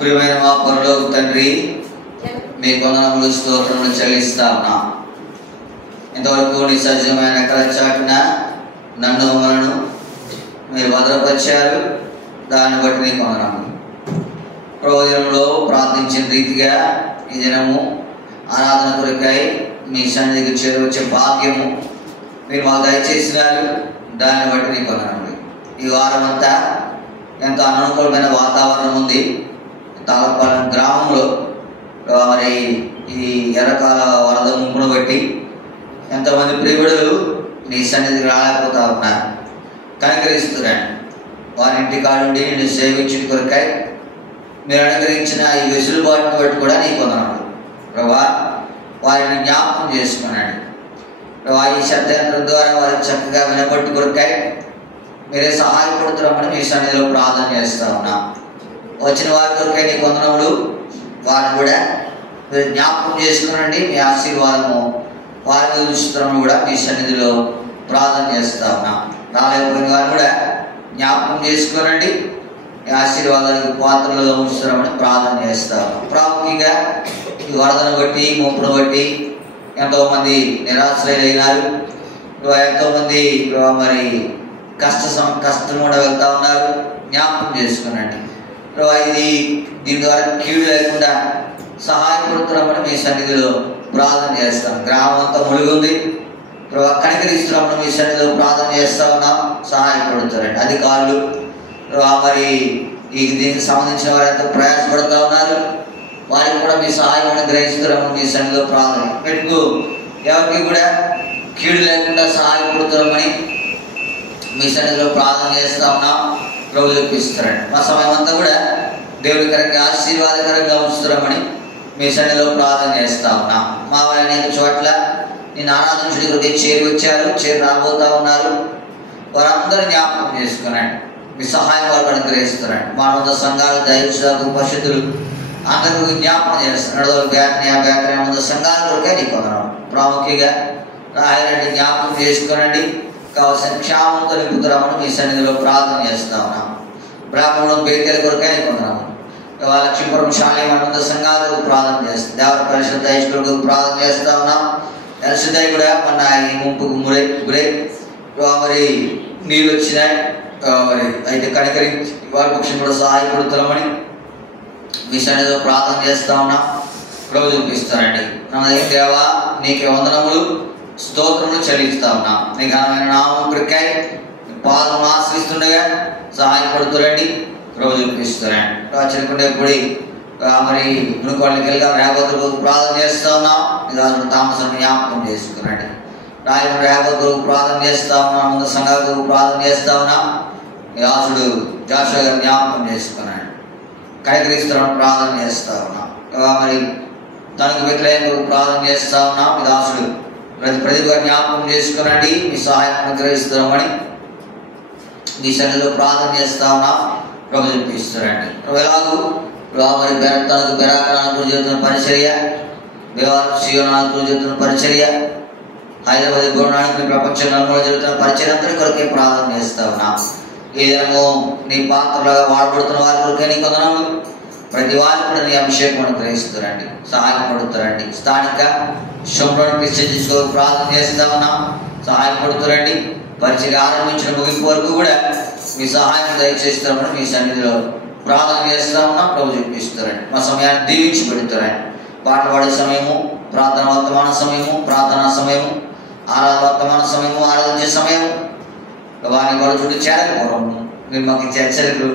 ప్రియమైన మా పరలోక తండ్రి, మీ వందనములు స్తోత్రములు చెల్లిస్తా ఉన్నాం. ఇంతవరకు నీ సజీవమైన కలచాటున నన్ను మనను మీరు భద్రపరిచారు. దాన్ని బట్టి నీకు వందనములు. ప్రయోజనంలో ప్రార్థించిన రీతిగా ఈ దినము ఆరాధన కొరకై మీ సన్నిధికి చేరవచ్చే భాగ్యము మీరు మాకు దయచేసినారు. దాన్ని బట్టి నీకు వందనములు. ఈ వారం అంతా ఎంతో అనుకూలమైన వాతావరణం ఉంది. తాళపాలెం గ్రామంలో మరి ఈ ఎర్రకాల వరద ముంపును బట్టి ఎంతోమంది ప్రియుడులు నీ సన్నిధికి రాలేకపోతా ఉన్నారు. కనికరిస్తున్నాను. వారి ఇంటి కాడుండి నిన్ను సేవించిన కొరకై మీరు అనుగ్రహించిన ఈ వెసులుబాటును బట్టి కూడా నీకు వందనాలు ప్రభా. వారిని జ్ఞాపకం చేసుకున్నాడు ప్రభా. ఈ శబ్దయంత్రం ద్వారా వారికి చక్కగా వినపట్టు కొరకై మీరే సహాయపడుతున్నామని మీ సన్నిధిలో ప్రార్థన చేస్తా ఉన్నాం. వచ్చిన వారి కొరకై నీకు వందనములు. వారిని కూడా మీరు జ్ఞాపకం చేసుకునండి. మీ ఆశీర్వాదము వారి మీద ఉంచుతున్నాము కూడా మీ సన్నిధిలో ప్రార్థన చేస్తా ఉన్నాం. రాలేకపోయిన వారిని కూడా జ్ఞాపకం చేసుకోనండి. మీ ఆశీర్వాదానికి పాత్రలో ఉంచుతున్నామని ప్రార్థన చేస్తా ఉన్నాం. ప్రాముఖ్యంగా ఈ వరదను బట్టి ముంపును బట్టి ఎంతోమంది నిరాశ్రయులైనారు. ఎంతోమంది మరి కష్టం కూడా వెళ్తా ఉన్నారు. జ్ఞాపకం చేసుకునండి. దీని ద్వారా కీడు లేకుండా సహాయపడుతున్నామని మీ సన్నిధిలో ప్రార్థన చేస్తాం. గ్రామం అంతా మునిగుంది. కనికరిస్తున్నామని మీ సన్నిధిలో ప్రార్థన చేస్తా ఉన్నాం. సహాయపడుతారండి. అధికారులు మరి దీనికి సంబంధించిన వారు ఎంతో ప్రయాసపడుతూ ఉన్నారు. వారికి కూడా మీ సహాయం గ్రహిస్తున్నామని మీ సన్నిధిలో ప్రార్థన పెట్టుకు ఎవరికి కూడా కీడు లేకుండా సహాయపడుతున్నామని మీ సన్నిధిలో ప్రార్థన చేస్తా ఉన్నాం. ప్రభు చూపిస్తారండి. మా సమయం అంతా కూడా దేవుడికరంగా ఆశీర్వాదకరంగా ఉంచుతున్నామని మీ సన్నిధిలో ప్రార్థన చేస్తా ఉన్నాం. మా వారి అనేక చోట్ల నేను ఆరాధించడానికి చేరి వచ్చారు, చేరి రాబోతా ఉన్నారు. వారందరూ జ్ఞాపకం చేసుకున్నాడు. మీ సహాయం వారు అనుగ్రహిస్తున్నాడు. మా వంద సంఘాలు దైవశాఖ పరిషత్తులు అందరూ జ్ఞాపకం చేస్తున్నాడు. వంద సంఘాల వరకే నీకు వందనం. ప్రాముఖ్యంగా రాయాలంటే జ్ఞాపకం చేసుకోనండి. కావాల్సిన క్షేమంతో నింపుతున్నామని మీ సన్నిధిలో ప్రార్థన చేస్తా ఉన్నాం. బ్రాహ్మణుడు బేకల కొరకే నీకు వందనం. లక్ష్మీపురం శాలయం వంద సంఘాలకు ప్రార్థన చేస్తాం. దేవర పరిషత్ దైవకు ప్రార్థన చేస్తా ఉన్నాం. ఎలసిదయ్య కూడా మొన్న ఈ ముంపుకు గురై మరి నీళ్ళు వచ్చినాయి. మరి అయితే కనికరించి వారి పక్షం కూడా సహాయపడుతున్నామని మీ సన్నిధిలో ప్రార్థన చేస్తా ఉన్నాం. ప్రభు చూపిస్తారండి. దేవా నీకే వందనములు స్తోత్రములు చెల్లిస్తా ఉన్నాం. నీ ఘనమైన నామం క్రిక్కై పాదం ఆశ్రయిస్తుండగా సహాయపడుతురండి. ప్రభు చూపిస్తారండి. చెరుకుండే గుడి మరి మునుకోళ్ళకి వెళ్ళగా రేవతులకు ప్రార్థన చేస్తా ఉన్నాం. రాజు తామసం జ్ఞాపకం చేసుకురండి. రాయలు రేవతులకు ప్రార్థన చేస్తా ఉన్నాం. ముందు సంఘాలకు ప్రార్థన చేస్తా ఉన్నాం. రాసుడు జాషువా గారు జ్ఞాపకం చేసుకున్నాడు. కైకరిస్తున్నాం ప్రార్థన చేస్తా ఉన్నాం. మరి తనకు వ్యతిరేకంగా ప్రార్థన చేస్తా ఉన్నాం. మీ దాసుడు ప్రతిగా జ్ఞాపకం చేసుకునండి. మీ సహాయం అనుగ్రహిస్తున్నామని మీ సన్నిధిలో ప్రార్థన చేస్తా ఉన్నాం. ప్రభు చూపిస్తారండి. ఎలాగూ మరి తనకు బెరాకరానికి చేస్తున్న పరిచర్య, శివనానికి చేస్తున్న పరిచర్య, హైదరాబాద్ గౌరవానికి ప్రపంచం నలుమూల జరుగుతున్న పరిచర్య అంతటి కొరకే ప్రార్థన చేస్తా ఉన్నాం. ఏదేమో నీ పాత్రలుగా వాడబడుతున్న వారి కొరకే నీ వందనములు. ప్రతి వారికి కూడా నీ అభిషేకం అనుగ్రహిస్తారండి. సహాయపడుతారండి. స్థానిక శుభ్రం తీసుకో ప్రార్థన చేస్తా ఉన్నాం. సహాయపడుతారండి. పరిచర్య ఆరంభించిన ముగింపు వరకు కూడా మీ సహాయం దయచేస్తామని మీ సన్నిధిలో ప్రార్థన చేస్తా ఉన్నాం. ప్రభు చూపిస్తారండి. మా సమయాన్ని దీవించి పెడతారండి. పాట పాడే సమయము, ప్రార్థన వర్తమాన సమయము, ప్రార్థనా సమయము, ఆరాధన వర్తమాన సమయము, ఆరాధించే సమయము, వారి వాళ్ళ చుట్టూ చేరకపోవడం, మీరు మాకు ఇచ్చే హెచ్చరికలు,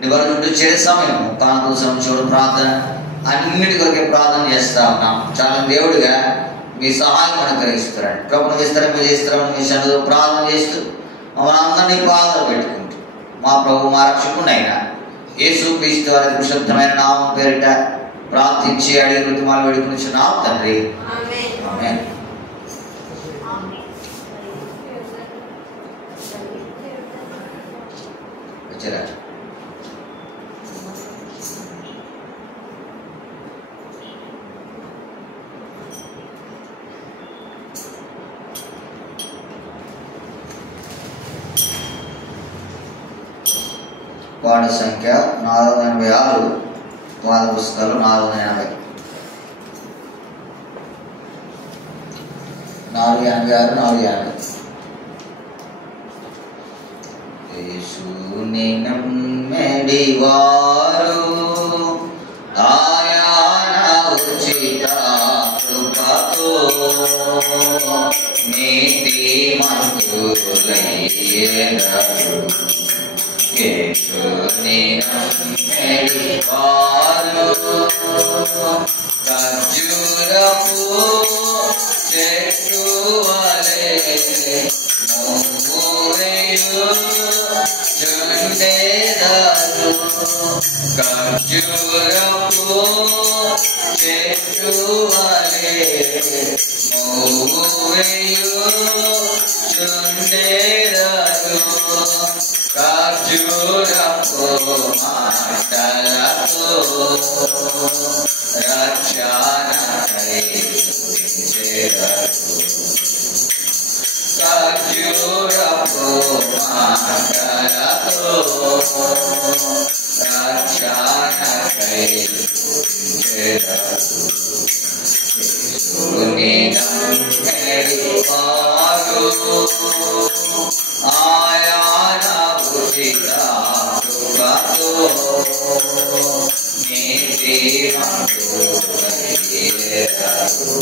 నీ వాళ్ళ చుట్టూ చేరే సమయము, కానుకల సమయం చూడు ప్రార్థన, అన్నిటి కొరకే ప్రార్థన చేస్తా ఉన్నాం. చాలా దేవుడిగా మీ సహాయం అనుగ్రహిస్తారండి. ప్రభుత్వం చేస్తారని మీ సన్నిధిలో ప్రార్థన చేస్తూ మమ్మల్ని అందరినీ ప్రార్థన పెట్టుకుంటూ మా ప్రభు మా రక్షకుడు అయినా యేసు క్రీస్తు వారి పరిశుద్ధమైన నామం పేరిట ప్రార్థించి అడిగి మృతిమాలు వేడుకునిచున్నాం తండ్రి. ఆమేన్. పాట సంఖ్య 486. వాద పుస్తకాలు 486 486 యేసుని నమ్మెడి వారు ఆయన ఉచిత కృపతో నీతిమంతులయ్యెదరు. యేసుని నమ్మెడి వారు ఖర్జూరపు చెట్టు వలె చుండెదరు. ఖర్జూరపు చెట్టు వలె చుండెదరు. ఖర్జూరపు మాటలతో రక్షణకై స్తుతించెదరు. ఖర్జూరపు మాటలతో రక్షణకై స్తుతించెదరు. యేసుని నమ్మెడి వారు ఆయన ఉచిత కృపతో నీతిమంతులయ్యెదరు.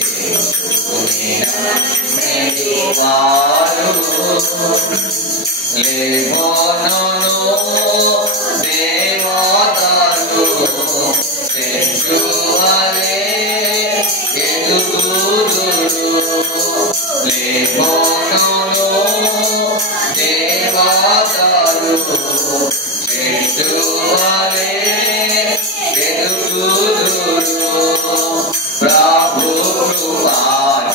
యేసుని నమ్మెడి వారు లెబానోను దేవదారు చెట్టు వలె ఎదుగుదురు. లెబానోను దేవదారు చెట్టు వలె ఎదుగుదురు. ప్రభు కృపా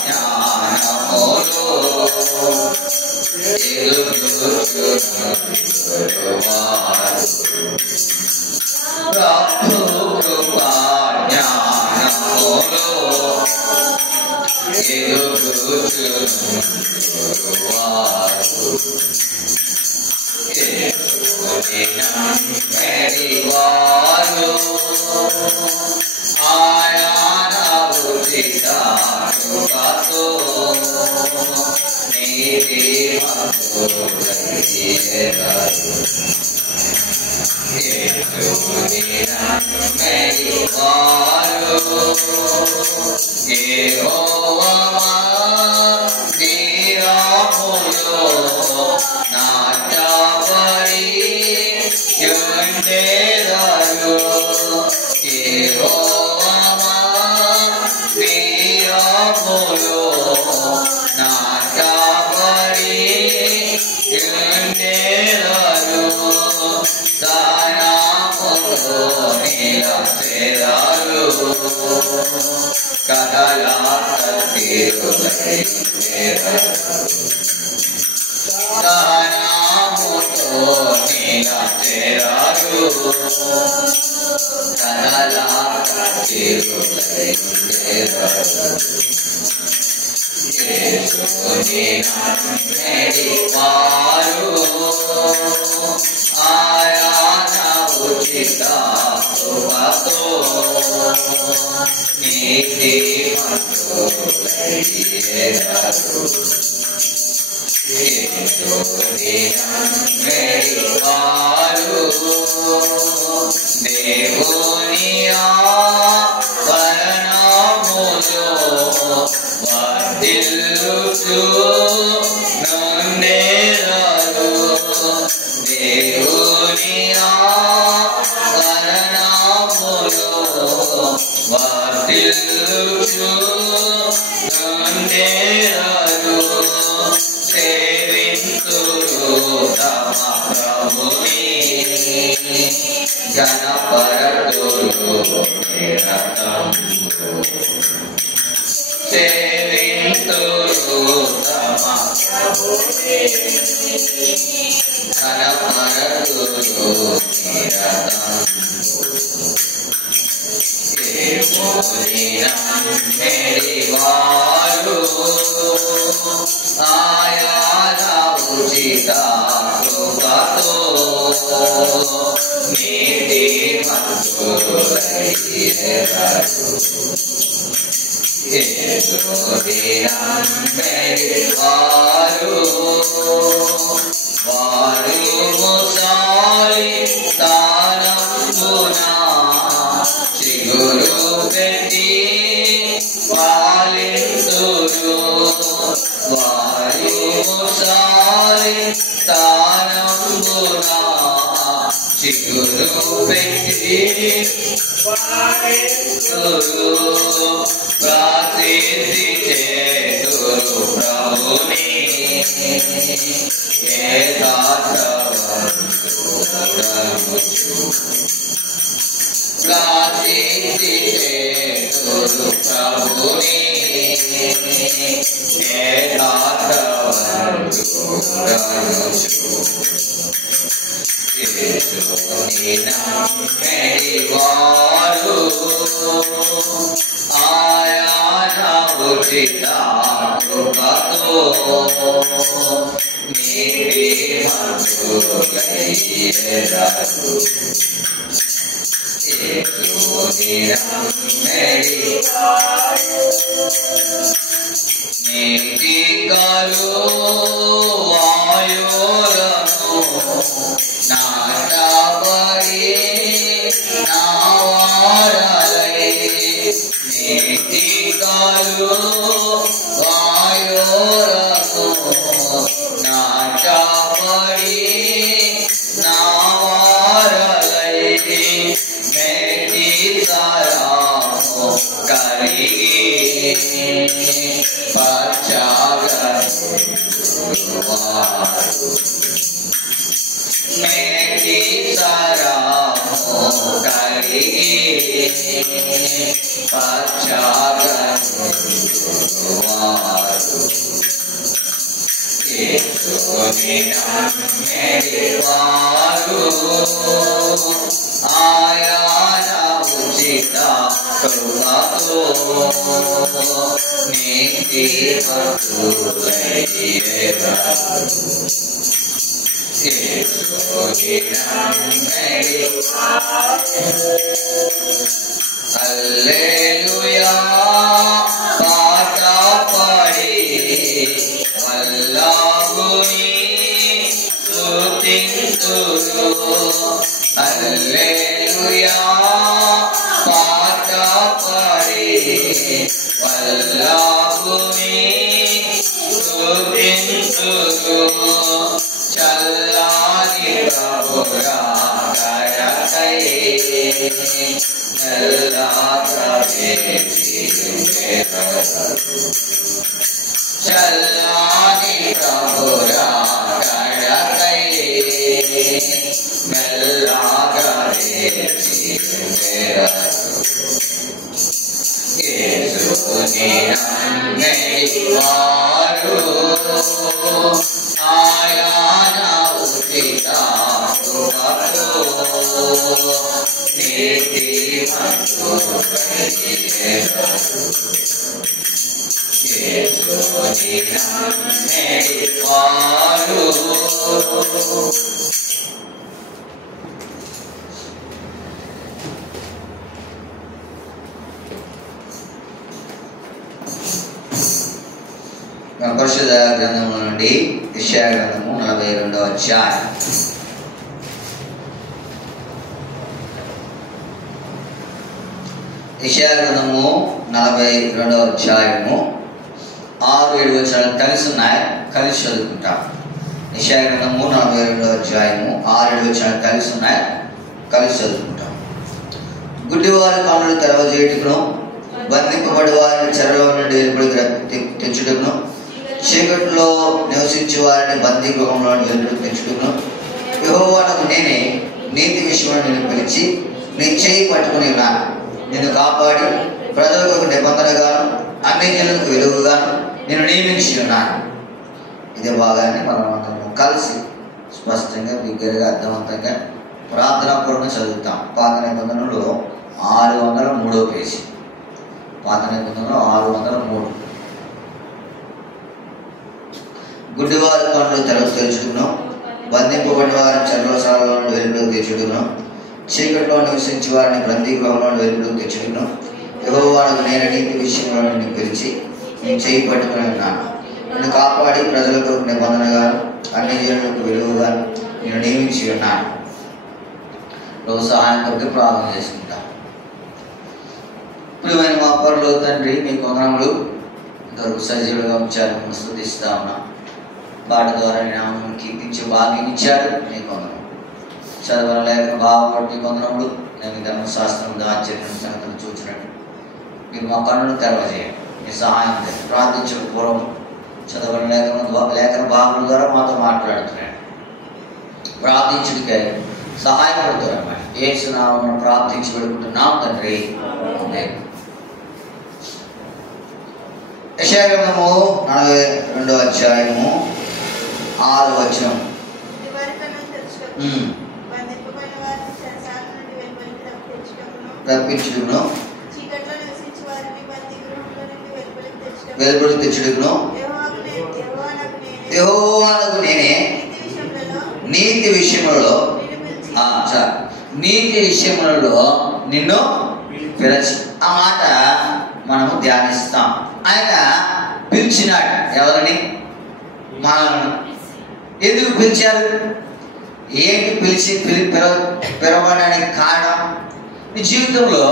జ్ఞానములో ఎదుగుచున్నవారు. ప్రభు కృపా జ్ఞానములో ఎదుగుచున్నవారు. యేసుని నమ్మెడి వారు ఆయన ఉచిత కృపతో నీతిమంతులయ్యెదరు. యేసుని నమ్మెడి వారు యెహోవా మందిరములో నాట్యబడి యుండెదరు. యెహోవా మందిరములో నాట్యబడి యుండెదరు. స్థానములో నిలచెదరు. కదలాక తీరులయ్యెదరు. స్థానములో నిలచెదరు. కదలాక తీరులయ్యెదరు. యేసుని నమ్మెడి వారు ఆయన ఉచిత కృపతో నీతిమంతులయ్యెదరు. యేసుని నమ్మెడి వారు దేవుని ఆవరణములో వర్ధిల్లుచు నుండెదరు. దేవుని ఆవరణములో వర్ధిల్లుచు నుండెదరు. సేవింతురు తమ ప్రభుని గణపరతులు నిరతము. సేవింతురు తమ కనపరతురు వారు ఆయా ఉచిత కృపతో నీతి వారు వారు ముసాలి తానంబునా చిగురు పెట్టి పాలింతురు వారు ముసాలి తానంబునా చిగురు పెట్టి పాలింతురు ప్రార్థించి చేతురు ప్రభుని ప్రార్థించి చేతురు ప్రభుని వారు ఆయా ఉచిత కృపతో నీతి మంతులయ్యేదారు నీతి కలు వాయులను నాటబడి నావారలై నీతి కలు వాయులను నాటబడి నావారలై మేటి తరాము కలిగి మేటి తరాము కలిగి పచ్చగవారు వారు ఆయా ఉచిత కృపతో నీతి మంతులయ్యేదారు హల్లెలూయా పాట పాడి వల్లభుని స్తుతింతురు హల్లెలూయా పాట పాడి వల్లభుని స్తుతింతురు చల్లాని ప్రభురా కరకై చల్లాని ప్రభురా కరకై మెల్లాగరే యేసుని నమ్మిన వారు ఆయా ఉచిత కృపతో నీతి మంతులయ్యేదారు యేసుని నమ్మిన వారు పరిశుద్ధ గ్రంథముల నుండి యెషయా గ్రంథము 42వ అధ్యాయం. యెషయా గ్రంథము 42వ అధ్యాయము 6-7 వచనాలు కలిసి ఉన్నాయి, కలిసి చదువుకుంటాం. యెషయా గ్రంథము 42వ అధ్యాయము 6-7 వచనాలు కలిసి ఉన్నాయి, కలిసి చదువుకుంటాం. గుడ్డివారి కన్నులు తెరవజేయుటకును బంధింపబడి వారిని చెరలో నుండి వెలుపడికి తెచ్చుటకును చీకట్లో నివసించే వారిని బందీ గృహంలో వెలుపడికి తెచ్చుటకును యెహోవానకు నేనే నీతి విషయంలో నిన్ను పిలిచి నీ చేయి పట్టుకుని ఉన్నాను. నిన్ను కాపాడి ప్రజలకు ఒక నిబంధనగాను అన్ని జనులకు వెలుగుగాను నేను నియమించి ఉన్నాను. ఇదే భాగాన్ని మనం అందరం కలిసి స్పష్టంగా బిగ్గరగా అర్థవంతంగా ప్రార్థనాపూర్వకంగా చదువుతాం. పాత నిబంధనలో 603 పేజీ. పాత నిబంధనలో 603. గుడ్డివారి కన్నులు తెరుచుకును, బంధింపబడిన వారిని చెరసాలలో నుండి వెలుపలకు తెచ్చుడును, చీకట్లో నివసించి వారిని బందీగృహంలో నుండి వెలుపలకు తెచ్చుడును, యెహోవాను నేను నీతి విషయంలో నిన్ను పిలిచి నేను చేయి పట్టుకుని ఉన్నాను. నిన్ను కాపాడి ప్రజలకు నిబంధనగాను అన్ని జనులకు వెలుగుగాను నేను నియమించి ఉన్నాను. రోజు సహాయం కొరకు ప్రార్థన చేసుకుంటాం. ప్రియమైన మా పరలోక తండ్రి, మీ వందనములు. ఇంతవరకు సజీవులుగా ఉంచారు, మనం స్తుతిస్తా ఉన్నాం. పాట ద్వారా నామం కీర్తించే భాగ్యం ఇచ్చారు, మీకు వందనం. చదవలేక బాగుపడి మీకు వందనములు. నేను ధర్మశాస్త్రం ఆశ్చర్యం సంగతులు చూచినట్టు మీరు మా కన్నును తెరవజేయండి. మీ సహాయం చేయండి. ప్రార్థించక పూర్వం చదవని లేఖన భాగముల ద్వారా మాతో మాట్లాడుతున్నాడు. ప్రార్థించుడికై సహాయపడుతున్నాం. యేసు నామమున ప్రార్థించి పెడుకుంటున్నాం తండ్రి. యెషయా గ్రంథము 42వ అధ్యాయము 6వ వచనం. రప్పించుడును, వెలుపలికి తెచ్చుడును, యెహోవానగు నేనే నీతి విషయములలో నీతి విషయములలో నిన్ను పిలిచి. ఆ మాట మనము ధ్యానిస్తాం. ఆయన పిలిచినాడు ఎవరిని? మనల్ని. ఎందుకు పిలిచారు? ఏంటి పిలవడానికి కారణం? నీ జీవితంలో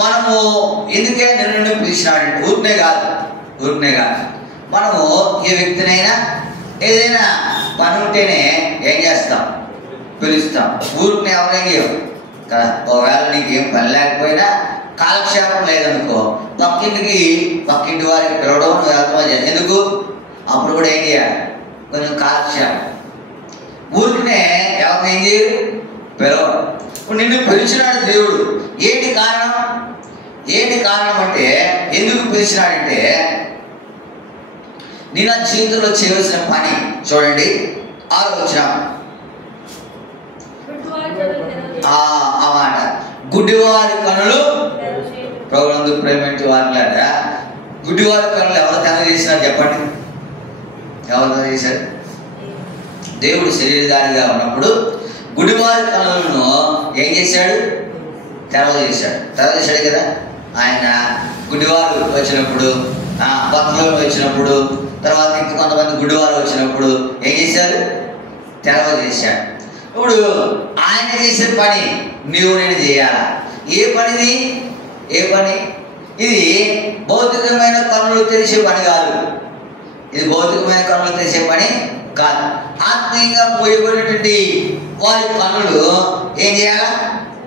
మనము ఎందుకే నిన్ను పిలిచినాడంటే ఊరినే కాదు. మనము ఏ వ్యక్తినైనా ఏదైనా పని ఉంటేనే ఏం చేస్తాం? పిలుస్తాం. ఊరికి ఎవరైనా కదా. ఒకవేళ నీకు ఏం పని లేకపోయినా, కాలక్షేపం లేదనుకో, పక్కింటి వారికి పిలవడం నువ్వు వెళ్తామని చేయాలి. ఎందుకు? అప్పుడు కూడా ఏం చేయాలి? కొంచెం కాలక్షేపం. ఊరికినే ఎవరిని ఏం చేయరు? పిలవడం. ఇప్పుడు నిన్ను పిలిచినాడు దేవుడు. ఏంటి కారణం అంటే, ఎందుకు పిలిచినాడంటే నీ నా జీవితంలో చేయవలసిన పని చూడండి. 6వ వచనం ఆ మాట, గుడ్డివారి కన్నులు ప్రభునందు ప్రేమించే వారిలాగా. గుడ్డివారి కన్నులు ఎవరు తెల్ల చేసినారు చెప్పండి? ఎవరు తెల్ల చేశారు? దేవుడు శరీరధారిగా ఉన్నప్పుడు గుడివారి కన్నులను ఏం చేశాడు? తెరవజేశాడు కదా. ఆయన గుడివారు వచ్చినప్పుడు, భక్తులు వచ్చినప్పుడు, తర్వాత ఇంకా కొంతమంది గుడివారు వచ్చినప్పుడు ఏం చేశారు? తెరవజేశాడు. ఇప్పుడు ఆయన చేసే పని నీవు నేను చేయాలా? ఏ పని? ఇది భౌతికమైన కన్నులు తెరిచే పని కాదు. ఆత్మీయంగా మూయబడినటువంటి వారి కన్నులు ఏం చేయాలా?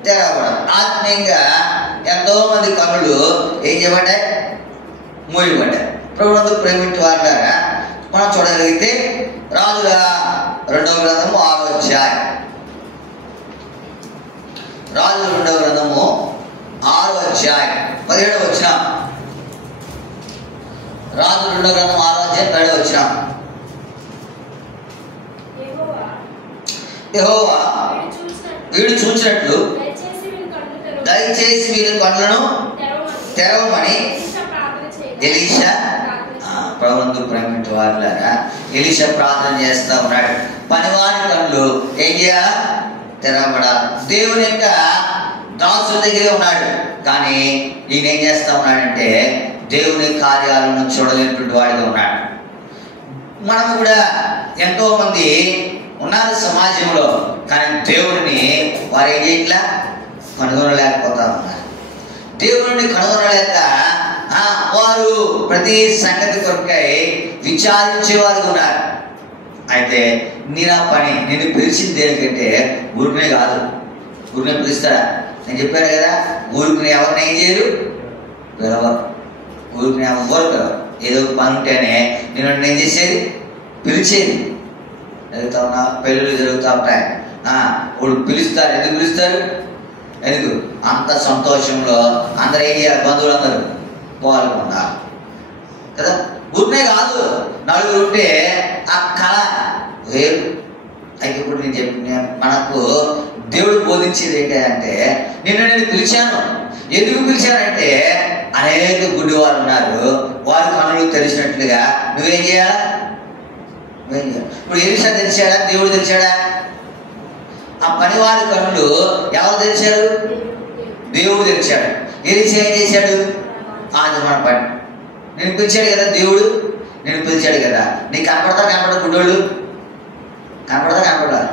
తెరవబడాలి. ఆత్మీయంగా ఎంతో మంది కన్నులు ఏం చేయబడ్డాయి? మూయబడ్డాయి. ప్రభునందు ప్రేమించే వారిలాగా మనం చూడగలిగితే రాజుల 2వ గ్రంథము 6వ అధ్యాయం. రాజుల 2వ గ్రంథము 6వ అధ్యాయం 17వ వచనం. రాజుల 2వ గ్రంథం 6వ అధ్యాయం 17వ వచనం. యెహోవా వీడు చూచినట్లు దయచేసి వీరి కన్నులను తెరవమని ఎలీషా, ప్రభునందు ప్రేమించే వారిలాగా ఎలీషా ప్రార్థన చేస్తా ఉన్నాడు. పనివారి కన్నులు ఏం చేయాలా? తెరవబడాలి. దేవుని యొక్క దాసుల దగ్గరే ఉన్నాడు. కానీ ఈయన ఏం చేస్తా ఉన్నాడంటే దేవుని కార్యాలను చూడలేనటువంటి వాడిగా ఉన్నాడు. మనం కూడా ఎంతో మంది ఉన్నారు సమాజంలో, కానీ దేవుడిని వారు ఏం చేయట్లా? కనుగొనలేకపోతా ఉన్నారు. దేవుడిని కనుగొనలేక వారు ప్రతి సంగతి కొరకై విచారించేవారు ఉన్నారు. అయితే నేను ఆ పని నిన్ను పిలిచింది దేనికంటే ఊరికనే కాదు. ఊరికనే పిలుస్తారా? నేను చెప్పాను కదా, ఊరికనే ఎవరిని ఏం చేయరు? పిలవరు. ఊరికనే ఎవరు పిలవరు. ఏదో పని ఉంటేనే నేను ఏం చేసేది? పిలిచేది. జరుగుతా ఉన్నా పెళ్ళిళ్ళు జరుగుతూ ఉంటాయి. వాళ్ళు పిలుస్తారు. ఎందుకు పిలుస్తారు? ఎందుకు? అంత సంతోషంలో అందరూ ఏం చేయాలి? బంధువులందరూ పాల్గొన్నారు. కదా. ఊరినే కాదు, నలుగురు ఉంటే ఆ కళ వేరు. అయితే ఇప్పుడు నేను మనకు దేవుడు బోధించేది ఏంటంటే, నేను పిలిచాను. ఎందుకు పిలిచానంటే అనేక గుడ్డివారు ఉన్నారు, వారి కన్నులు తెలిసినట్లుగా నువ్వేం చేయాలా? ఇప్పుడు ఎలీషా తెలిసాడా? దేవుడు తెలిసాడా? ఆ పనివారి కన్నులు ఎవరు తెలిసాడు? దేవుడు తెలిసాడు. ఎలీషా ఏం చేశాడు? అది మన పని. నేను పిలిచాడు కదా దేవుడు, నేను పిలిచాడు కదా. నీకు కనపడతా గుడ్డోళ్ళు? కనపడతారు.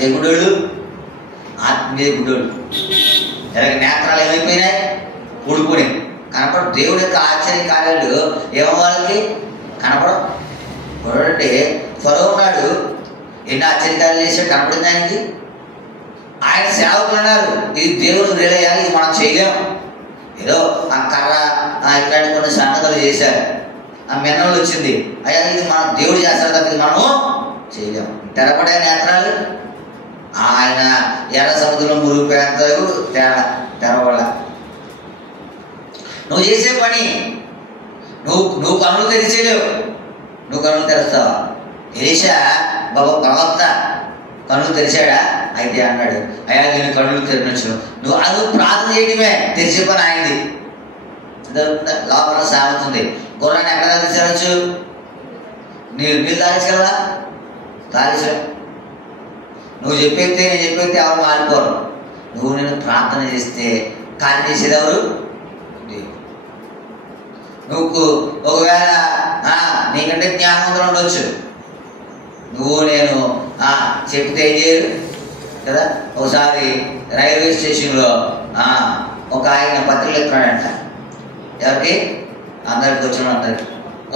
ఏ గుడ్డోళ్ళు? ఆత్మీయ గుడ్డోళ్ళు. ఎలాగ నేత్రాలు ఏమైపోయినాయి? ఊడిపోయి కనపడ. దేవుడి యొక్క ఆశ్చర్య కార్యాలు ఏమో వాళ్ళకి కనపడవు. చూడండి, ఫరో ఉన్నాడు, ఎన్ని ఆశ్చర్యకార్యాలు చేశాడు, కనపడింది ఆయనకి. ఆయన సేవకులు అన్నారు, ఇది దేవుడు రిలయాలి, ఇది మనం చేయలేము. ఏదో ఆ కర్ర ఇట్లాంటి కొన్ని సంగతులు చేశారు. ఆ మిన్నలు వచ్చింది, అయ్యా ఇది మనం దేవుడు చేస్తాడు తప్ప ఇది మనము చేయలేము. తెరపడే నేత్రాలు ఆయన ఎర్ర సముద్రంలో మురిగిపోయేంతకు తెరవడ. నువ్వు చేసే పని నువ్వు కన్నులు తెరిచేలేవు. నువ్వు కన్నులు తెరుస్తావా? ఎలీషా బాబా ప్రవక్త కన్నులు తెరిచాడా? అయితే అన్నాడు, అయ్యా నేను కన్నులు తెరవచ్చు. నువ్వు అది ప్రార్థన చేయడమే, తెరిచే పని ఆయనది. లోపల సాగుతుంది. గుర్రాన్ని ఎక్కడ తెరచవచ్చు? నీళ్ళు తాగించగలవా? తాగించలేవు. నువ్వు చెప్పేస్తే నేను చెప్పేస్తే ఎవరు మారిపోరు. నువ్వు నేను ప్రార్థన చేస్తే కార్యం చేసేది ఎవరు? నువ్వు ఒకవేళ నీకంటే జ్ఞానవంతులు ఉండొచ్చు, నువ్వు నేను చెప్తే ఏం చేయరు కదా. ఒకసారి రైల్వే స్టేషన్లో ఒక ఆయన పత్రికలు ఎత్తున్నాడంట. ఎవరికి? అందరికి వచ్చిన అందరికి.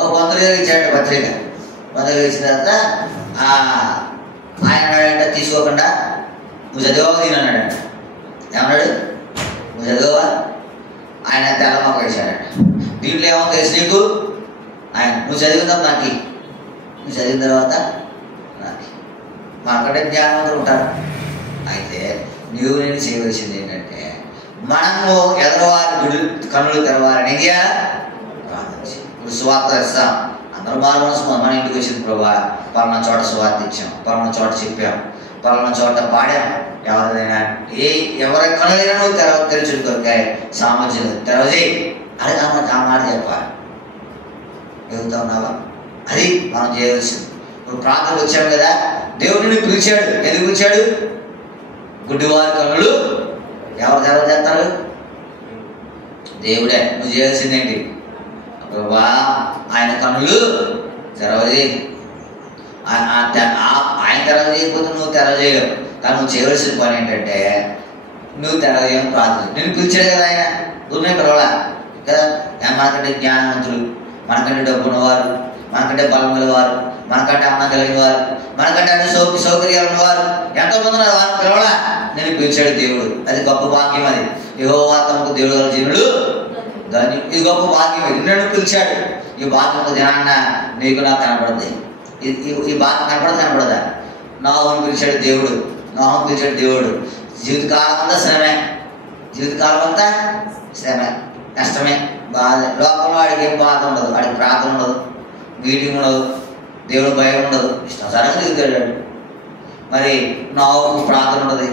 ఒక 100 ఇచ్చాడంట పత్రిక. 100 ఇచ్చిన తర్వాత ఆయన అన్నాడంట, తీసుకోకుండా నువ్వు చదివావా దీని అన్నాడంట. ఏమన్నాడు? నువ్వు చదివావా? ఆయన తెల్లమాక వేశాడంట. దీంట్లో ఏమో తెలుసు నీకు? ఆయన నువ్వు చదివిందాం నాకు, నువ్వు చదివిన తర్వాత నాకు. మాకంటే జ్ఞానవంతులు ఉంటారు. అయితే నువ్వు నేను చేయవలసింది ఏంటంటే, మనము ఎదరవారి కన్నులు తెరవాలని ఏం చేయాలి? ఇప్పుడు సువార్త ఇస్తాం, అందరూ బాగా మన ఇంటికి వచ్చింది, ప్రభా పలానా చోట సువార్త ఇచ్చాం, పలానా చోట చెప్పాం, పలానా చోట పాడాం. ఎవరిదైనా ఎవరి కనులైనా నువ్వు తెరచుడు దొరికాయి, సామర్థ్యం తెరవజేయి అది ఆ మాట చెప్పాలి. ఎదుగుతా ఉన్నావా? అది మనం చేయవలసింది. ఇప్పుడు ప్రాంతంలో వచ్చాము కదా, దేవుడిని పిలిచాడు. ఎందుకు పిలిచాడు? గుడ్డివారి కన్నులు ఎవరు చేస్తారు? దేవుడే. నువ్వు చేయాల్సిందేంటి? ప్రభా ఆయన కన్నులు తెరవజేయి. ఆయన తెరవజేయకపోతే నువ్వు తెరవజేయలేవు. కానీ నువ్వు చేయవలసిన పని ఏంటంటే, నువ్వు తెరవజేయని ప్రార్థన. నేను పిలిచాడు కదా ఆయన, ఊరినే పిలవలా కదా. మనకంటే జ్ఞానవంతులు, మనకంటే డబ్బున్నవారు, మనకంటే బలం గలవారు, మనకంటే అన్నం కలిగిన వారు, మనకంటే అన్ని సౌకర్యాలు ఉన్నవారు ఎంతోమంది ఉన్నారు. వారిని పిలవలా, నేను పిలిచాడు దేవుడు. అది గొప్ప భాగ్యం. అది యెహోవా తమకు దేవుడు గల జనులు దాన్ని, ఇది గొప్ప భాగ్యం. ఇది నన్ను పిలిచాడు. ఈ భాగ్యం దినాన్న నీకు నాకు కనపడుతుంది. ఈ భాగ్యం కనపడదా? నోహును పిలిచాడు దేవుడు, నోహును పిలిచాడు దేవుడు. జీవితకాలం అంతా శ్రమే, జీవితకాలం అంతా శ్రమే, కష్టమే, బాధ. లోకంలో వాడికి ఏం బాధ ఉండదు, వాడికి ప్రార్థన ఉండదు, మీటింగ్ ఉండదు, దేవుడు భయం ఉండదు, ఇష్టాసారంగా తిరుగుతాడు. మరి నోహుకు ప్రార్థన ఉండదు,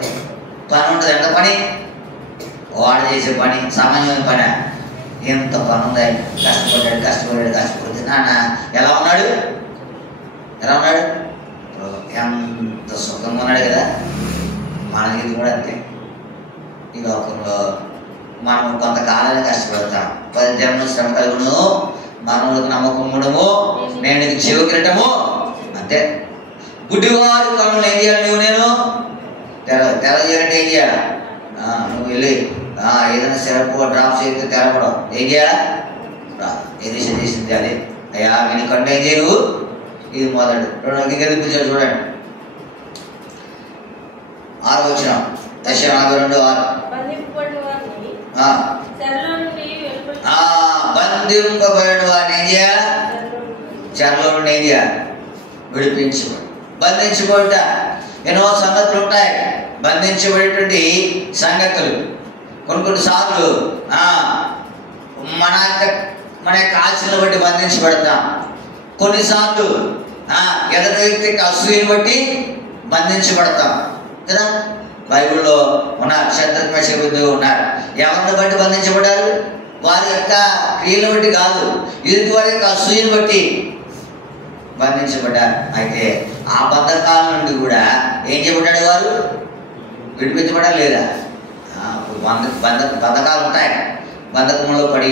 పని ఉంటుంది. ఎంత పని? వాడు చేసే పని సామాన్యమైన పని. ఎంత పని ఉంది. కష్టపడ్డాడు. నాన్న ఎలా ఉన్నాడు? ఎంత సుఖంగా ఉన్నాడు కదా. మనకి కూడా అంతే. ఈ లోకంలో మనం కొంతకాలంగా కష్టపడతాం. 10 జన్మలు శ్రమ కలుగును, మనకు నమ్మకం ఉండము, నేను జీవ కిరీటము. అంతే. గుడ్డివారి కన్నులు ఏం చేయాలి? నువ్వు నేను తెరవజేయాలంటే ఏం చేయాలి? నువ్వు వెళ్ళి ఏదైనా సిరప్ డ్రాప్స్ చేస్తే తెరవడం ఏం చేయాలా? ఏది చేసింది అది. అయ్యా నేను కంటే ఏం చేయను. ఇది మొదటి. పిలిచాడు చూడండి. 6వ వచనం, యెషయా 42:6. బంధింపబడిన వారిని ఏం చేయాలి? చెరలో నుండి ఏం చేయాలి? విడిపించబడి. బంధించబడుట ఎన్నో సంగతులు ఉంటాయి. బంధించబడేటువంటి సంగతులు కొన్నిసార్లు మన యొక్క మన యొక్క ఆశలను బట్టి బంధించబడతాం. కొన్నిసార్లు ఎదుటి వ్యక్తికి అసూయను బట్టి బంధించబడతాం కదా. బైబిల్లో ఉన్న శత్రుఘ్న మెషకుడు ఉన్నారు. ఎవరిని బట్టి బంధించబడ్డారు? వారి యొక్క క్రియలను బట్టి కాదు, ఎదుటి వారి యొక్క అసూయను బట్టి బంధించబడ్డారు. అయితే ఆ బంధకాల నుండి కూడా ఏం చేయబడ్డాడు? వారు విడిపించబడాలి లేదా? బంధకాలు ఉంటాయి. బంధకంలో పడి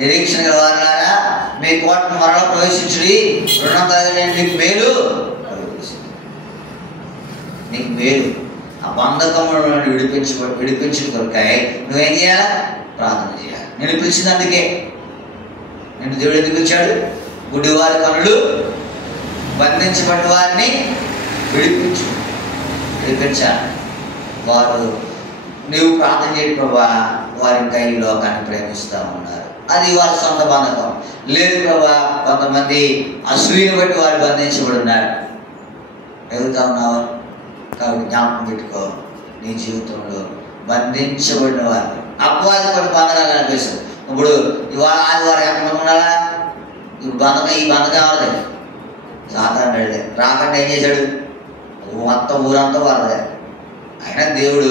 నిరీక్షణ వారులారా మీ కోటను మరలా ప్రవేశించుడి, రుణం తగ్గలేని నీకు మేలు, నీకు మేలు. ఆ బంధకముల నుండి విడిపించిన కొరకాయ నువ్వేం చేయాలా? ప్రార్థన చేయాలి. నేను పిలిచింది అందుకే. నేను దేవుడు ఎందుకు పిలిచాడు? గుడ్డివారి కనులు బంధించబడిన వారిని విడిపించాలి. వారు నీవు ప్రార్థన చేయడం ప్రభా, వారి ఇంకా ఈ లోకాన్ని ప్రేమిస్తూ ఉన్నారు, అది వారి సొంత బంధకం. లేదు ప్రభా, కొంతమంది అసూయను బట్టి వారు బంధించబడి ఉన్నారు. ఎదుగుతా ఉన్నావా? కాబట్టి జ్ఞాపకం పెట్టుకో, నీ జీవితంలో బంధించబడిన వారు అపవాది కొన్ని బంధకాలు అనిపిస్తుంది. ఇప్పుడు ఇవాళ ఆదివారం ఎంతమంది ఉండాలా? ఇప్పుడు ఈ బంధకం ఎవరిదే? సాతాను వెళ్ళే రాకుండా ఏం చేశాడు? మొత్తం ఊరంతా వాళ్ళదే. అయినా దేవుడు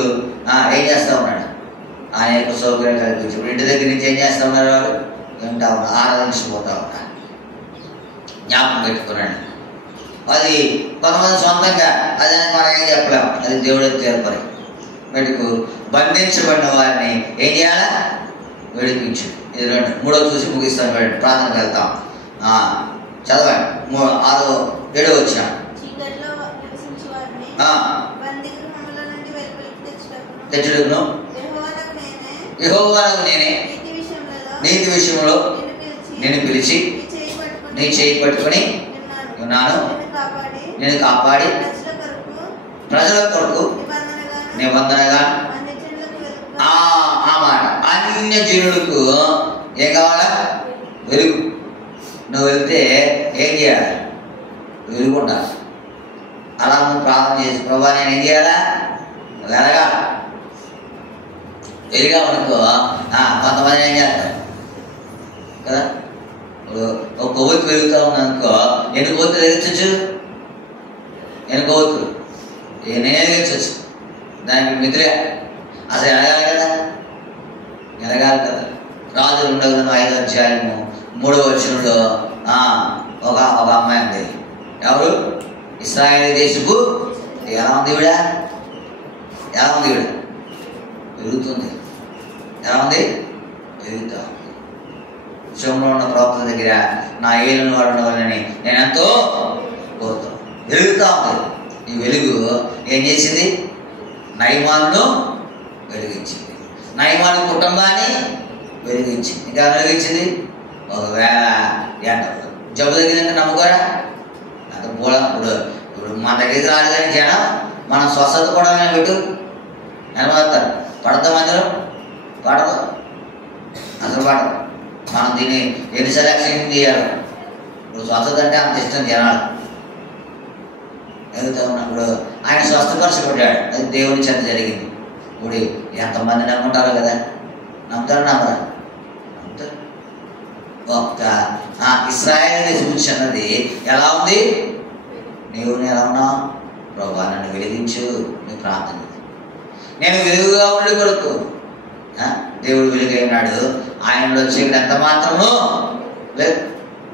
ఏం చేస్తూ ఉన్నాడు? ఆయన యొక్క సౌకర్యం కల్పించి ఇప్పుడు ఇంటి దగ్గర నుంచి ఏం చేస్తూ ఉన్నారు? వాడు వింటా ఉన్నారు, ఆరాధించిపోతూ ఉన్నారు. జ్ఞాపకం పెట్టుకున్నాడు. అది కొంతమంది సొంతంగా అది మనం ఏం చెప్పలేము, అది దేవుడు తీర్పరి పెట్టుకు. బంధించబడిన వారిని ఏం చేయాలా? విడిపించు. ఇది 3వ చూసి ముగిస్తాను. ప్రార్థనకు వెళ్తాం. చదవండి 6-7 వచ్చిన తెచ్చుడును యెహోవానగు నేనే నీతి విషయంలో నేను పిలిచి నీ చేయి పట్టుకొని ఉన్నాను, నేను కాపాడి ప్రజల కొరకు నిబంధనగా. ఆ మాట అన్య జనులకు ఏం కావాలా? వెలుగు. నువ్వు వెళ్తే ఏం చేయాలి? వెలుగు ఉండాలి. అలా నువ్వు ప్రార్థన చేసి ప్రభా నేను ఏం చేయాలా? వెలగా వెలుగా అనుకో. కొంతమంది ఏం చేస్తారు కదా, ఒక కొవ్వొత్తు వెలుగుతూ ఉందనుకో, ఎన్ని కొవ్వొత్తులు వెలిగించవచ్చు? ఎన్ని కొవ్వొత్తులు నేనే వెలిగించవచ్చు. దానికి మిత్రులే అసలు ఎలగాలి కదా, ఎలగాలి కదా. రాజులు 2వ అధ్యాయము 3వ వచనంలో ఒక అమ్మాయి ఉంది. ఎవరు? ఇశ్రాయేలు దేశపు ఎలా ఉంది ఈవిడ? ఎలా ఉంది ఈవిడ? పెరుగుతుంది. ఎలా ఉంది? పెరుగుతా ఉంది. విషయంలో ఉన్న ప్రవక్తల దగ్గర నా ఏళ్ళను వాడు వాళ్ళని నేను ఎంతో కోరుతాను. వెలుగుతా ఉంది. ఈ వెలుగు ఏం చేసింది? నయమానును వెలిగించింది. నయమాను కుటుంబాన్ని వెలిగించింది. ఇంకా వెలిగించింది. ఒకవేళ జబ్బు తగ్గిందంటే నమ్ముకోరా? అంత పూల ఇప్పుడు మన దగ్గరికి రాదు కానీ జనం మనం స్వస్థత కూడా పెట్టు నిలబడతారు. పడతాం అందులో? పడదు, అసలు పడదు. మనం దీన్ని ఎన్ని సెలక్షన్ చేయాలి? ఇప్పుడు స్వస్థత అంటే అంత ఇష్టం జనాలు. ఎదుగుతూ ఉన్నప్పుడు ఆయన స్వస్థపరచబడ్డాడు. అది దేవుని చేత జరిగింది. ఇప్పుడు ఎంతమంది నమ్ముంటారు కదా? నమ్ముతారు నమ్మరా? నమ్ముతారు. ఒక్క ఇశ్రాయేలు దేశం అన్నది ఎలా ఉంది? నీవు ఎలా ఉన్నావు? ప్రభా నన్ను వెలిగించు. నీ ప్రార్థన. నేను వెలుగుగా ఉండి కొడుకు. దేవుడు వెలుగై ఉన్నాడు. ఆయనలో చీకటి ఎంత మాత్రము లేదు.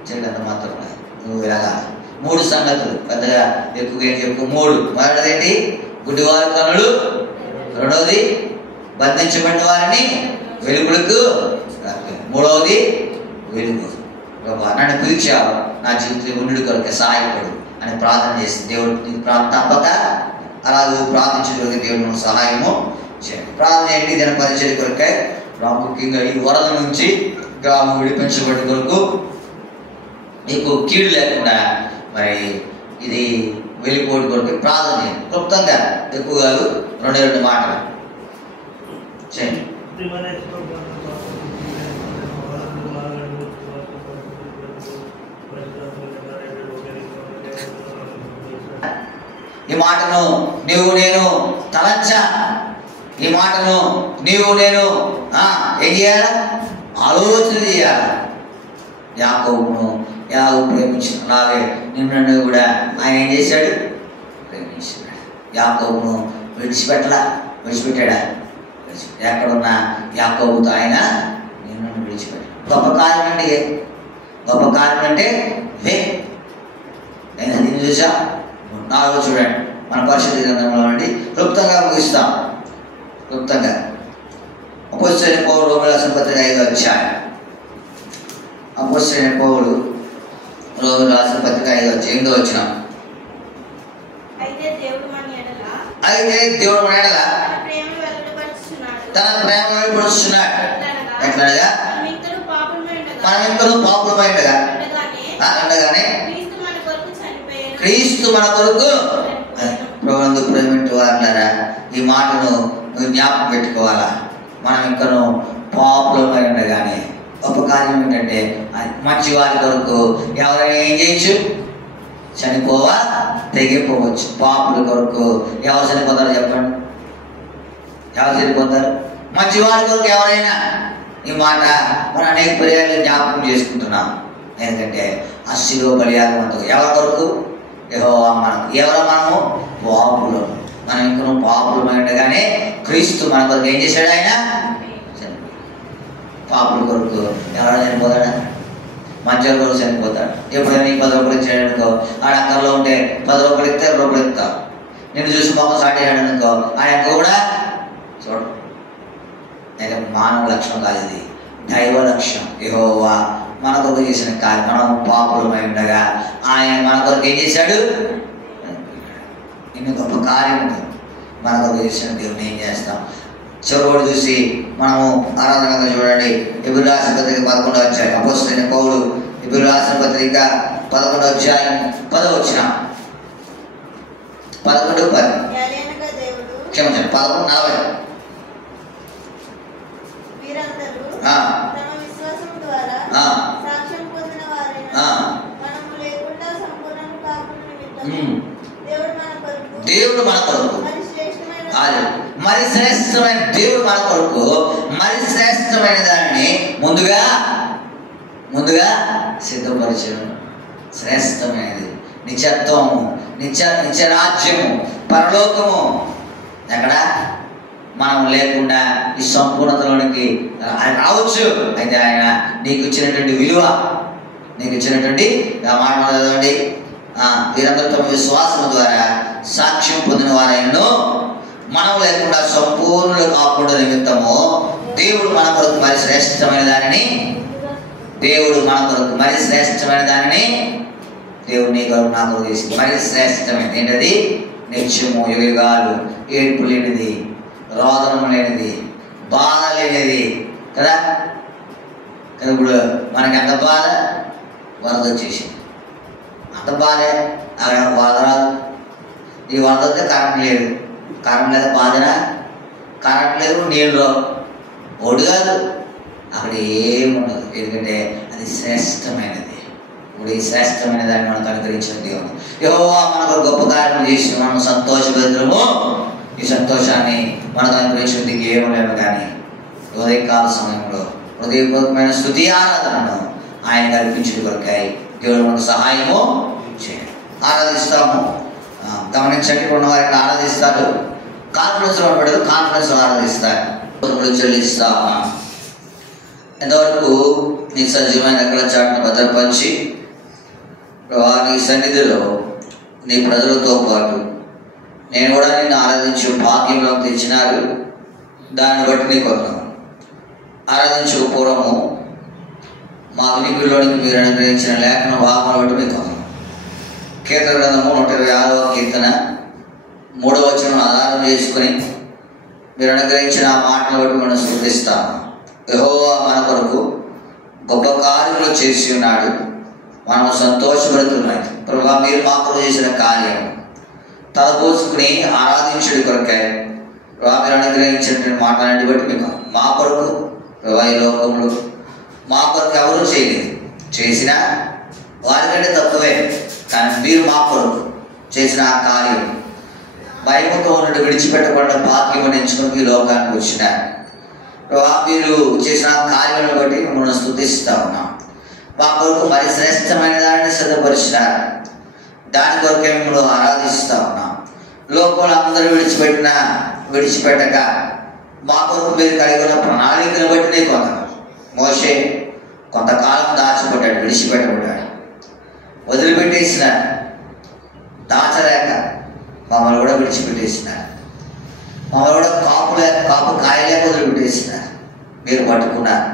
చీకటి ఎంత మాత్రం లేదు. నువ్వు వెలగాలి. 3 సంగతులు పెద్దగా ఎక్కువగా ఏం చెప్పు. 3. మొదటిదేంటి? గుడ్డివారి కనులు. 2వది బంధించబడిన వారిని వెలుగులకు. 3వది వెలుగు. ప్రభా నన్ను పిలిచావు, నా జీవితంలో ఉండి కొరకే సహాయపడు అని ప్రార్థన చేసి దేవుడు తప్పక అలాగే ప్రార్థించగలిగే దేవుడు సహాయము చేయండి. ప్రార్థన ఏంటి? దీని పరిచయ కొరకై ప్రాముఖ్యంగా ఈ వరద నుంచి గ్రామం విడిపించబడి కొరకు నీకు కీడు లేకుండా మరి ఇది వెళ్ళిపోవడం కొరకు ప్రార్థన చేయండి. క్లుప్తంగా ఎక్కువ కాదు, 2 మాటలు చేయండి. ఈ మాటను నీవు నేను తలంచా. ఈ మాటను నీవు నేను ఏం చేయాలా? ఆలోచన చేయాలి. యాకోబును యాకోబు ప్రేమించిన అలాగే నిన్ను కూడా ఆయన ఏం చేశాడు? ప్రేమించాడు. యాకోబును విడిచిపెట్టాడా? ఎక్కడున్నా యాకోబుతో ఆయన నిన్ను విడిచిపెట్టాడు. గొప్ప కార్యం అంటే ఇవే. నేను దీన్ని చూసా. 4 చూడండి, మన పరిశుద్ధ గ్రంథంలో నుండి క్లుప్తంగా ముగిస్తాం. క్లుప్తంగా అపోస్తలుడైన పౌలు రోమీయులకు రాసిన పత్రిక 5వ అధ్యాయం. అపోస్తలుడైన పౌలు రోమీయులకు రాసిన పత్రిక 5వ అధ్యాయం 8వ వచనం. అయితే దేవుడు మన ఎడల తన ప్రేమ వెలువడుచున్నాడు. ఎట్లనగా మనమిద్దరూ పాపులమైండగా అనగానే క్రీస్తు మన కొరకు ప్రభువునందు ప్రేమించు వారులారా, ఈ మాటను జ్ఞాపకం పెట్టుకోవాలా. మనం ఇంకను పాపులమై ఉండగానే గొప్ప కార్యం ఏంటంటే మంచి వారి కొరకు ఎవరైనా ఏం చేయొచ్చు? చనిపోవా, తెగిపోవచ్చు. పాపుల కొరకు ఎవరు చనిపోతారు చెప్పండి? ఎవరు చనిపోతారు? మంచి వారి కొరకు ఎవరైనా. ఈ మాట మనం అనేక పర్యాలు జ్ఞాపకం చేసుకుంటున్నాం. ఎందుకంటే ఆ శిలువ బలియాగమంతకు ఎవరి కొరకు? యెహోవా మనకు. ఎవరో మనము పాపులు. మనం ఇంకను పాపులమై ఉండగానే క్రీస్తు మన కొరకు ఏం చేశాడు? ఆయన పాపుల కొరకు ఎవరైనా చనిపోతాడా? మంచి కొరకు చనిపోతాడు. ఎప్పుడైనా నీకు 10 రూపాయలు ఇచ్చాడు అనుకో, ఆడ అక్కర్లో ఉంటే 10 రూపాయలు ఇస్తే 2 రూపాయలు ఇస్తావు. నేను చూసి మొక్క సాటాడు అనుకో, ఆయన కూడా చూడు. అయితే మానవ లక్ష్యం కాదు, ఇది దైవ లక్ష్యం. యెహోవా మన కొరకు చేసిన కార్యం. మనం పాపులమై ఉండగా ఆయన మన కొరకు ఏం చేశాడు? ఇన్ని గొప్ప కార్యం మన కొరకు చేసిన దేవుని ఏం చేస్తాం? చివరి చూసి మనము ఆరాధన చూడండి. ఎబ్రాయీయులకు రాసిన పత్రిక 11వ అధ్యాయం. అపోస్తలుడైన పౌలు ఎబ్రాయీయులకు రాసిన పత్రిక 11వ అధ్యాయం 10వ వచనం. 11:10 క్షమించండి, 11:40. దేవుడు మన కొరకు మరి శ్రేష్టమైన దేవుడు మన కొరకు మరి శ్రేష్టమైన దానిని ముందుగా సిద్ధపరిచడం. శ్రేష్టమైనది నిత్యత్వము, నిత్యరాజ్యము, పరలోకము. ఎక్కడ మనం లేకుండా ఈ సంపూర్ణతలోనికి ఆయన రావచ్చు. అయితే ఆయన నీకు ఇచ్చినటువంటి విలువ, నీకు ఇచ్చినటువంటి మాట చదవండి. వీరందరూ తమ విశ్వాసం ద్వారా సాక్ష్యం పొందిన వారైనను మనం లేకుండా సంపూర్ణులు కాకుండా నిమిత్తము దేవుడు మన కొరకు మరి శ్రేష్టమైన దానిని దేవుడు నీ కొరకు నా కొరకు తీసుకు మరి శ్రేష్టమైనది ఏంటది? నిత్యము, యుగాలు, ఏడుపు లేనిది, రోదనము లేనిది, బాధ లేనిది కదా. ఇప్పుడు మనకి ఎంత బాధ, వరద వచ్చేసింది, అంత బాధే. అక్కడ వరద రాదు. ఈ వరద వస్తే కరెంట్ లేదు, కరెంట్ లేదా బాధనా? కరెంట్ లేదు, నీళ్ళు రావు, ఒడు కాదు, అక్కడ ఏముండదు. ఎందుకంటే అది శ్రేష్టమైనది. ఇప్పుడు ఈ శ్రేష్టమైన దాన్ని మనకు అనుగ్రహించిన దేవుడు. యెహోవా మనకు గొప్ప కార్యం చేసి మనం సంతోషపడము. ఈ సంతోషాన్ని మనకు అనుగ్రహించింది ఏమలేము. కానీ ఉదయకాల సమయంలో హృదయపూర్వకమైన స్తుతి ఆరాధనను ఆయన కల్పించిన కొరకై దేవుడు మనకు సహాయము చేయాలి. ఆరాధిస్తాము. గమనించండి, ఉన్న వారిని ఆరాధిస్తారు. కాన్ఫరెన్స్ పడదు, కాన్ఫరెన్స్ ఆరాధిస్తారు. చెల్లిస్తాము. ఎంతవరకు నీ సజీవమైన ఎక్కడ చాటును భద్రపరిచి నీ సన్నిధిలో నీ ప్రజలతో పాటు నేను కూడా నిన్ను ఆరాధించు భాగ్యంలో తెచ్చినారు. దాన్ని బట్టి నీ కొందాం. ఆరాధించు పూర్వము మా వినికిలోనికి మీరు అనుగ్రహించిన లేఖన భాగమును బట్టి మీకు కొందాం. కీర్తన గ్రంథము 126వ కీర్తన 3వ వచనం ఆధారం చేసుకుని మీరు అనుగ్రహించిన ఆ మాటను బట్టి మనం స్తుతిస్తాము. యెహోవా మన కొరకు గొప్ప కార్యములు చేసి ఉన్నాడు, మనం సంతోషపడుతున్నాం. ప్రభువా, మీరు మా కొరకు చేసిన కార్యం తలపోసుకుని ఆరాధించుడి కొరకై ప్రభువా మీరు అనుగ్రహించినటువంటి మాటలన్నిటి బట్టి మీకు మా కొరకు ప్రభువా ఈ లోకంలో మా కొరకు ఎవరు చేయలేదు, చేసినా వారికంటే తక్కువే. కానీ మీరు మా కొరకు చేసిన ఆ కార్యం భయముతో ఉన్నట్టు విడిచిపెట్టకుండా భాగ్యం ఎంచుకుని ఈ లోకానికి వచ్చినారు. ప్రభా మీరు చేసిన కార్యాలను బట్టి మిమ్మల్ని స్తుతిస్తా ఉన్నాం. మా కొరకు మరి శ్రేష్టమైన దానిని సిద్ధపరిచినారు. దాని కొరకే మిమ్మల్ని ఆరాధిస్తూ ఉన్నాం. లోకంలో అందరూ విడిచిపెట్టక మా కొరకు మీరు కలిగి ఉన్న ప్రణాళికను బట్టి నీకు వందనాలు. మోషే కొంతకాలం దాచిపడ్డాడు, విడిచిపెట్టబడ్డాడు, వదిలిపెట్టేసినారు. దాచలేక మమ్మల్ని కూడా విడిచిపెట్టేసినారు. మమ్మల్ని కూడా కాపు కాయలేక వదిలిపెట్టేసినారు. మీరు పట్టుకున్నారు.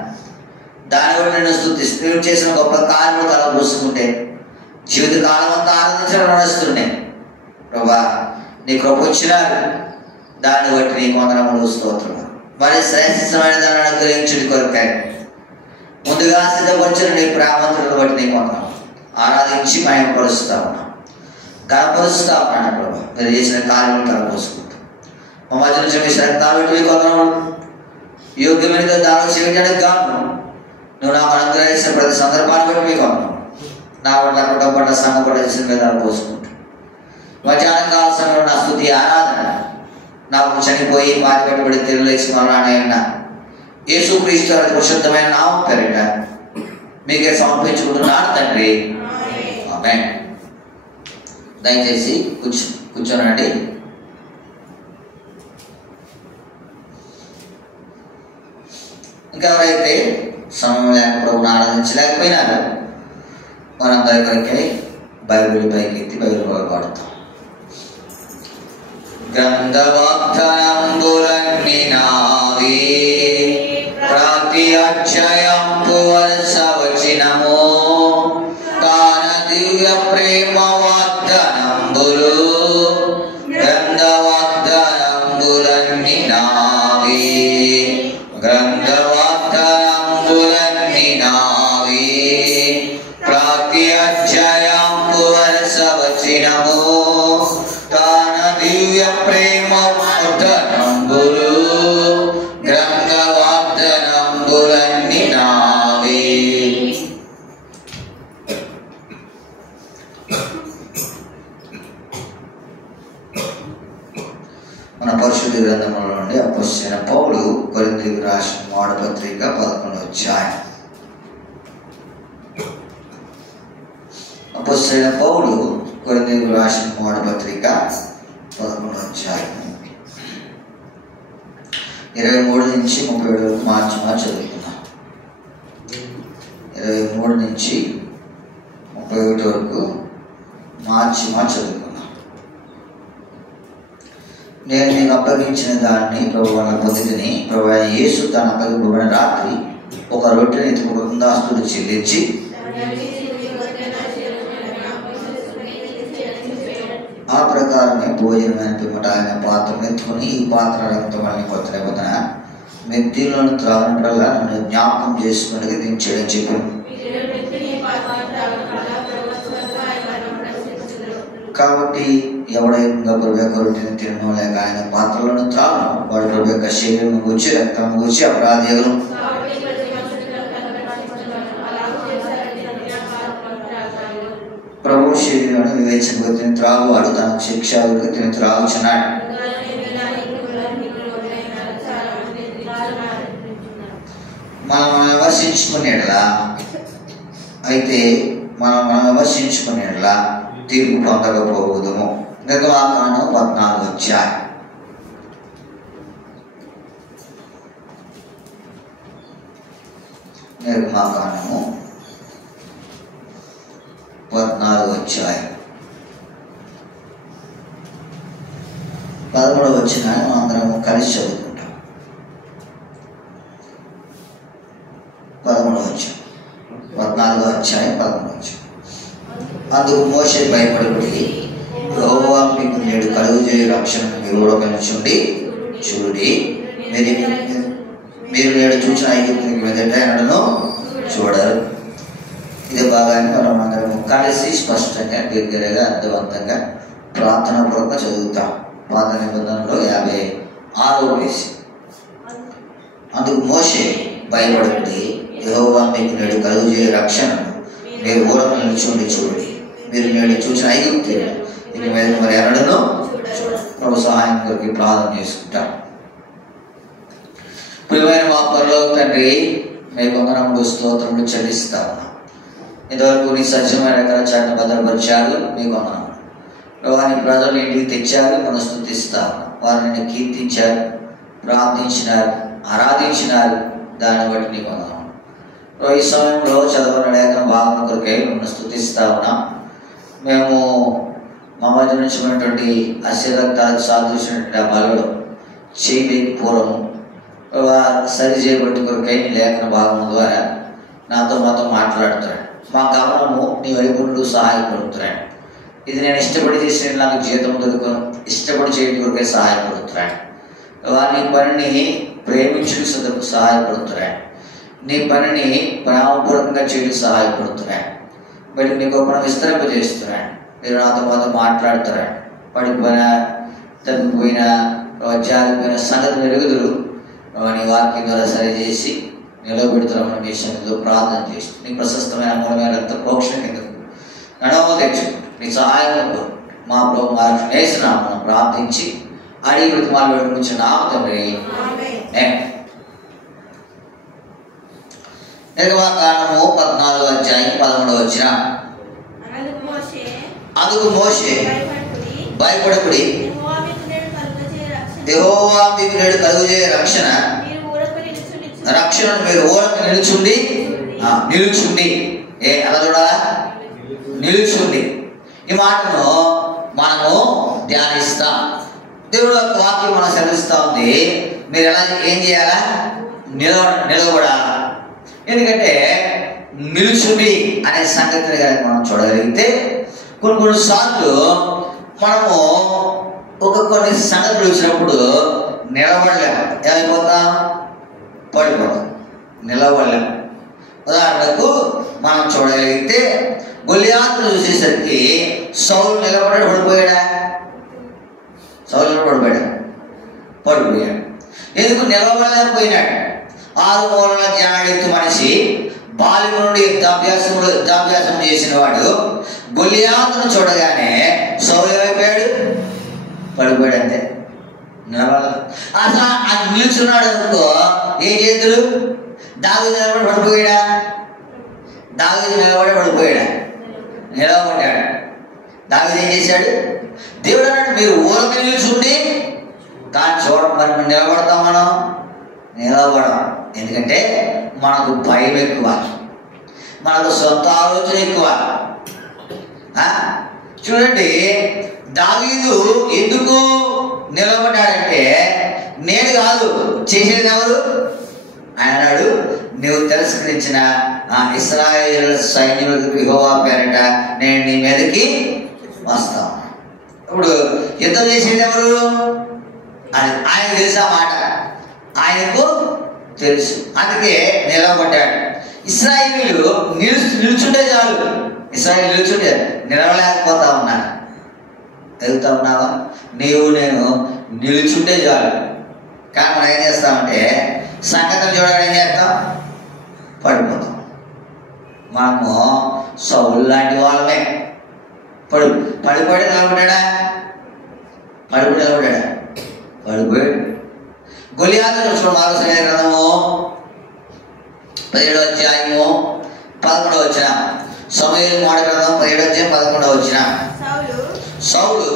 దాని కూడా నేను స్తుతిస్తూ మీరు చేసిన గొప్ప కార్యము తలపోసుకుంటే జీవితకాలం అంతా ఆనందించడం నడుస్తున్నాయి. ప్రభా నీ కృప వచ్చినారు. దాన్ని బట్టి నీకు వందనములు, స్తోత్రములు. మరి శ్రేష్టమైన దాన్ని అనుగ్రహించుడి కొరకాయ ముందుగా సిద్ధపరిచిన నీ ప్రేమంతులను బట్టి నీకు వందనములు. ఆరాధించి మహిమపరుస్తా ఉన్నాం, గణపరుస్తా ఉన్నాను. ప్రభా మీరు చేసిన కార్యములు తలపోసుకుంటూ మా మధ్య నుంచి మీ శ్రద్ధాలు బట్టి మీకు వందనములు. యోగ్యమైన దానం చేయడానికి గాను నువ్వు నాకు అనుగ్రహించిన ప్రతి సందర్భాన్ని బట్టి మీకు వందనములు. నా పట్ల కుటుంబ పట్ల సంఘ పట్ల చేసిన విధాలు పోసుకుంటూ మధ్యాహ్న కాల సమయంలో నా స్తుతి ఆరాధన నాకు చనిపోయి పాతి పెట్టబడి తిరుగు స్మరణ యేసుక్రీస్తు పరిశుద్ధమైన నామం పేరిట మీకే సమర్పించుకుంటున్నాను తండ్రి. ఆమేన్. దయచేసి కూర్చోనండి. ఇంకా ఎవరైతే సమయం లేక ప్రభువును ఆరాధించలేకపోయినారు మనందరి కొరకై బైబిల్ పైకెత్తి బైబిల్ పాడుతాం. గ్రంథవాగ్దానంబులన్నీ నావే, ప్రతి అక్షయంపు వరుస వచనము, కాన దివ్య ప్రేమ వాగ్దానంబులు. గ్రంథవాగ్దానంబులన్నీ నావే, గ్రంథవాగ్దానంబులన్నీ నావే, ప్రతి అక్షయంపు వరుస వచనము, కాన దివ్య ప్రేమ వాగ్దానంబులు. గ్రంథ వాగ్దానంబులన్నీ నావే. మన పరిశుద్ధ గ్రంథముల నుండి అపోస్తలుడైన పౌలు కొరింథీయులకు రాసిన మొదటి పత్రిక 11వ అధ్యాయం. అపోస్తలుడైన పౌలు కొరింథీయులకు రాసిన మొదటి పత్రిక 11వ అధ్యాయం 23 నుంచి 37 వరకు మార్చి చదువుకున్నాం. 23 నుంచి 31 వరకు మార్చి చదువుకున్నాం. నేను నీకు అప్పగించిన దాన్ని ప్రభు వల్ల పొందితిని. ప్రభు యేసు తన అప్పగింపబడిన రాత్రి ఒక రొట్టెని ఎత్తుకు బృందాస్తులు చెల్లించి ఆ ప్రకారమే భోజనమైన పిమ్మట ఆయన పాత్రను ఎత్తుకుని, ఈ పాత్ర రక్తం వల్ల కొత్త నిబంధన, మీరు దీనిలోని త్రాగినప్పుడల్లా నన్ను జ్ఞాపకం చేసుకుని దీన్ని చేయడం చెప్పాను. కాబట్టి ఎవడైనా ప్రభు యొక్క రొట్టెని తినడం లేక ఆయన పాత్రలను త్రాగను వాడు ప్రభు యొక్క శరీరం గురించి రక్తం గురించి అపరాధులను. ప్రభు శరీరాన్ని వివేచనగా తిని త్రాగువాడు తనకు శిక్ష తిని త్రాగుచున్నాడు. మనం విమర్శించుకునేలా అయితే మనం విమర్శించుకునేలా తీర్పు పొందకపోవదుము. నిర్గమాకాండం 14వ అధ్యాయం. నిర్గమాకాండము 14వ అధ్యాయం 13వ వచనాన్ని మనం అందరం కలిసి చదువుకుంటాం. 13వ వచనం 14వ అధ్యాయం 13వ వచనం. అందుకు మోషే భయపడి యెహోవా మీకు నేడు కలుగజేయు రక్షణను మీరు ఊరకనిచుండి చూడి, మీరు నేడు చూసిన ఐగుప్తునికి మెదట ఎన్నడను చూడరు. ఇది బాగానే మనం అందరం కలిసి స్పష్టంగా దగ్గరగా అర్థవంతంగా ప్రార్థన పూర్వకంగా చదువుతాం. పాత నిబంధనలో 56వ పేజీ. అందుకు మోషే భయపడి యెహోవా మీకు నేడు కలుగజేయు రక్షణను మీరు ఊరక నిలుచుండి చూడండి, మీరు నేడు చూసిన ఐగుప్తులు ఇక మీద మరి ఎన్నడను ప్రభు సహాయం కొరకు ప్రార్థన చేసుకుంటాం. ప్రియమైన మా పరలోక తండ్రి, మీ వందనములు స్తోత్రములు చెల్లిస్తా ఉన్నాం. ఇంతవరకు నీ సత్యమైన కరచాటును భద్రపరిచారు, నీకు వందనాలు. వారిని ప్రజలు ఇంటికి తెచ్చారు, మనం స్తుతిస్తాము. వారిని కీర్తించారు, ప్రార్థించినారు, ఆరాధించినారు, దాన్ని బట్టి నీకు వందనాలు. ఈ సమయంలో చదవని లేఖన భాగం కొరకై మిమ్మల్ని స్తుతిస్తా ఉన్నాం. మేము మా మధ్య నుంచి ఉన్నటువంటి అశ్రద్ధాలకు సాదృశ్యమైనటువంటి ఆ బలలో చేయలేని పూర్వము సరి చేయబట్టి కొరకై నీ లేఖన భాగం ద్వారా నాతో మాట్లాడుతున్నాడు. మా గమనము నీ వైపు నుండి సహాయపడుతున్నాడు. ఇది నేను ఇష్టపడి చేసిన నాకు జీతం దొరుకును, ఇష్టపడి చేయడం కొరకే సహాయపడుతున్నాడు. వారి పనిని ప్రేమించుకు సహాయపడుతున్నాడు. నీ పనిని ప్రేమపూర్వకంగా చేయడం సహాయపడుతున్నాడు. బయట నీ గొప్ప విస్తరింపజేస్తున్నాడు. మీరు నాతో మాట్లాడుతున్నాడు. పడిపోయిన, తగ్గిపోయిన, జారిపోయిన సంగతి ఎరుగుదురు నీ వాక్యం ద్వారా సరిచేసి నిలబెడుతున్నామని మీ శక్తితో ప్రార్థన చేస్తూ నీ ప్రశస్తమైన మూలమైన రక్త ప్రోక్షణ కిందకు నడవ తెచ్చుకుంటూ నీ సహాయం మా ప్రభు వేసినామని ప్రార్థించి అడిగి ప్రతిమాలు పెట్టుకుని నామ తండ్రి. నిర్గమకాండము 14వ అధ్యాయం 11వ వచనం. అందుకు మోషే భయపడకుడి, యెహోవా మీకు నేడు కలుగజేయ రక్షణను మీరు ఊరక నిలుచుండి అలా చూడాలా, నిలుచుండి. ఈ మాటను మనము ధ్యానిస్తాం. దేవుడు వాక్యం మనం సెలవిస్తూ ఉంది, మీరు ఏం చేయాలా, నిలబడాలా. ఎందుకంటే నిలుచుండి అనే సంగతిని కనుక మనం చూడగలిగితే కొన్నిసార్లు మనము కొన్ని సంగతులు వచ్చినప్పుడు నిలబడలేము, ఏమైపోతాం, పడిపోతాం, నిలబడలేము. ఉదాహరణకు మనం చూడగలిగితే గొల్లియాతును చూసేసరికి సౌలు నిలబడ్డాడు, పడిపోయాడు. ఎందుకు నిలబడలేకపోయినాడు? 6 మూలల జ్ఞానయుక్త మనిషి, బాల్యం నుండి యుద్ధాభ్యాసం చేసిన వాడు గొల్లియాతును చూడగానే సౌలు ఏమైపోయాడు, పడిపోయాడు. అంతే, నిలబడలేదు. అసలు అది నిల్చున్నాడు అనుకో, ఏం చేతులు దావీదు నిలబడి పడిపోయాడా? నిలబడ్డాడు. దావీదు ఏం చేశాడు? దేవుడు అన్నాడు, మీరు ఊరికి నిల్చుండి కానీ చూడం. మరి నిలబడతాం, మనం నిలబడం. ఎందుకంటే మనకు భయం ఎక్కువ, మనకు సొంత ఆలోచన ఎక్కువ. చూడండి, దావీదు ఎందుకు నిలబడ్డాడంటే నేను కాదు చేసేది ఎవరు? ఆయన అన్నాడు, నువ్వు తిరస్కరించిన ఇశ్రాయేలు సైన్యులకు యెహోవా పేరట నేను నీ మీదకి వస్తాను. ఇప్పుడు యుద్ధం చేసేది ఎవరు? ఆయన తెలుసు, ఆ మాట ఆయనకు తెలుసు. అందుకే నిలబడ్డాడు. ఇశ్రాయేలీయులు నిల్చుంటే చాలు. ఇశ్రాయేలు నిల్చుంటే నిలవలేకపోతా ఉన్నారు. ఎదుగుతా ఉన్నావా? నీవు నేను నిల్చుంటే చాలు. కానీ మనం ఏం చేస్తామంటే సంగతులు చూడాలని ఏం చేస్తాం, పడిపోతాం. మనము సౌలు లాంటి వాళ్ళమే. పడిపోయాడు, నిలబడ్డా? పడిపోయాడు. గొల్లియాతును చూడ మార్గశిర గ్రంథము 17వ అధ్యాయము 11వ వచనం. సమూయేలు మొదటి గ్రంథం 17వ అధ్యాయం 11వ వచనం. సౌలు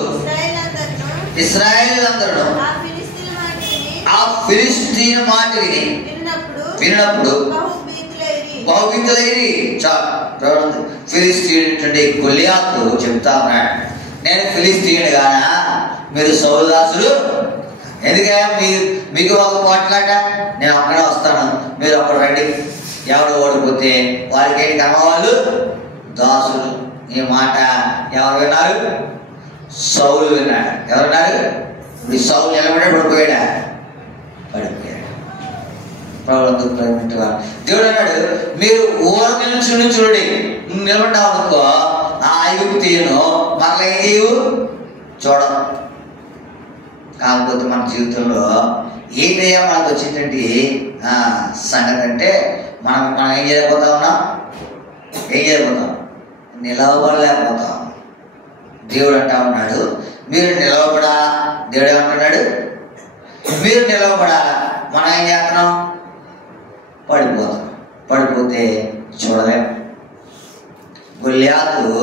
ఇశ్రాయేలీయులందరూ ఆ ఫిలిష్తీయుల మాట విన్నప్పుడు బహుభీతులైరి. ఫిలిష్తీయుడు గొల్లియాతు చెప్తా ఉన్నాడు, నేను ఫిలిష్తీయుడు గానా, మీరు సౌలు దాసులు. ఎందుకయ్యా మీకు ఒక పోట్లాట? నేను ఒక్కడే వస్తాను, మీరు ఒక్కడు రండి. ఎవడు ఓడిపోతే వారికి ఏంటి కర్మ? వాళ్ళు దాసులు. ఈ మాట ఎవరు విన్నారు? సౌలు విన్నాడు. ఎవరున్నారు? ఇప్పుడు సౌలు నిలబడే పడిపోయాడా? పడిపోయాడు. దేవుడు అన్నాడు, మీరు ఊరికి నుంచి చూడండి. నిలబడ్డావు అనుకో, ఆ ఐగుప్తీయును మరలా ఏం చేయవు, చూడడం. కాకపోతే మన జీవితంలో ఏంటయ్యా మనకు వచ్చిందంటే సంగతి అంటే మనం ఏం చేయలేకపోతాం, నిలవబడలేకపోతాం. దేవుడు అంటా ఉన్నాడు, మీరు నిలవబడాలా. దేవుడు ఏమంటున్నాడు? మీరు నిలవబడాలా. మనం ఏం చేస్తున్నాం? పడిపోతాం. పడిపోతే చూడలేము. గొల్యాతును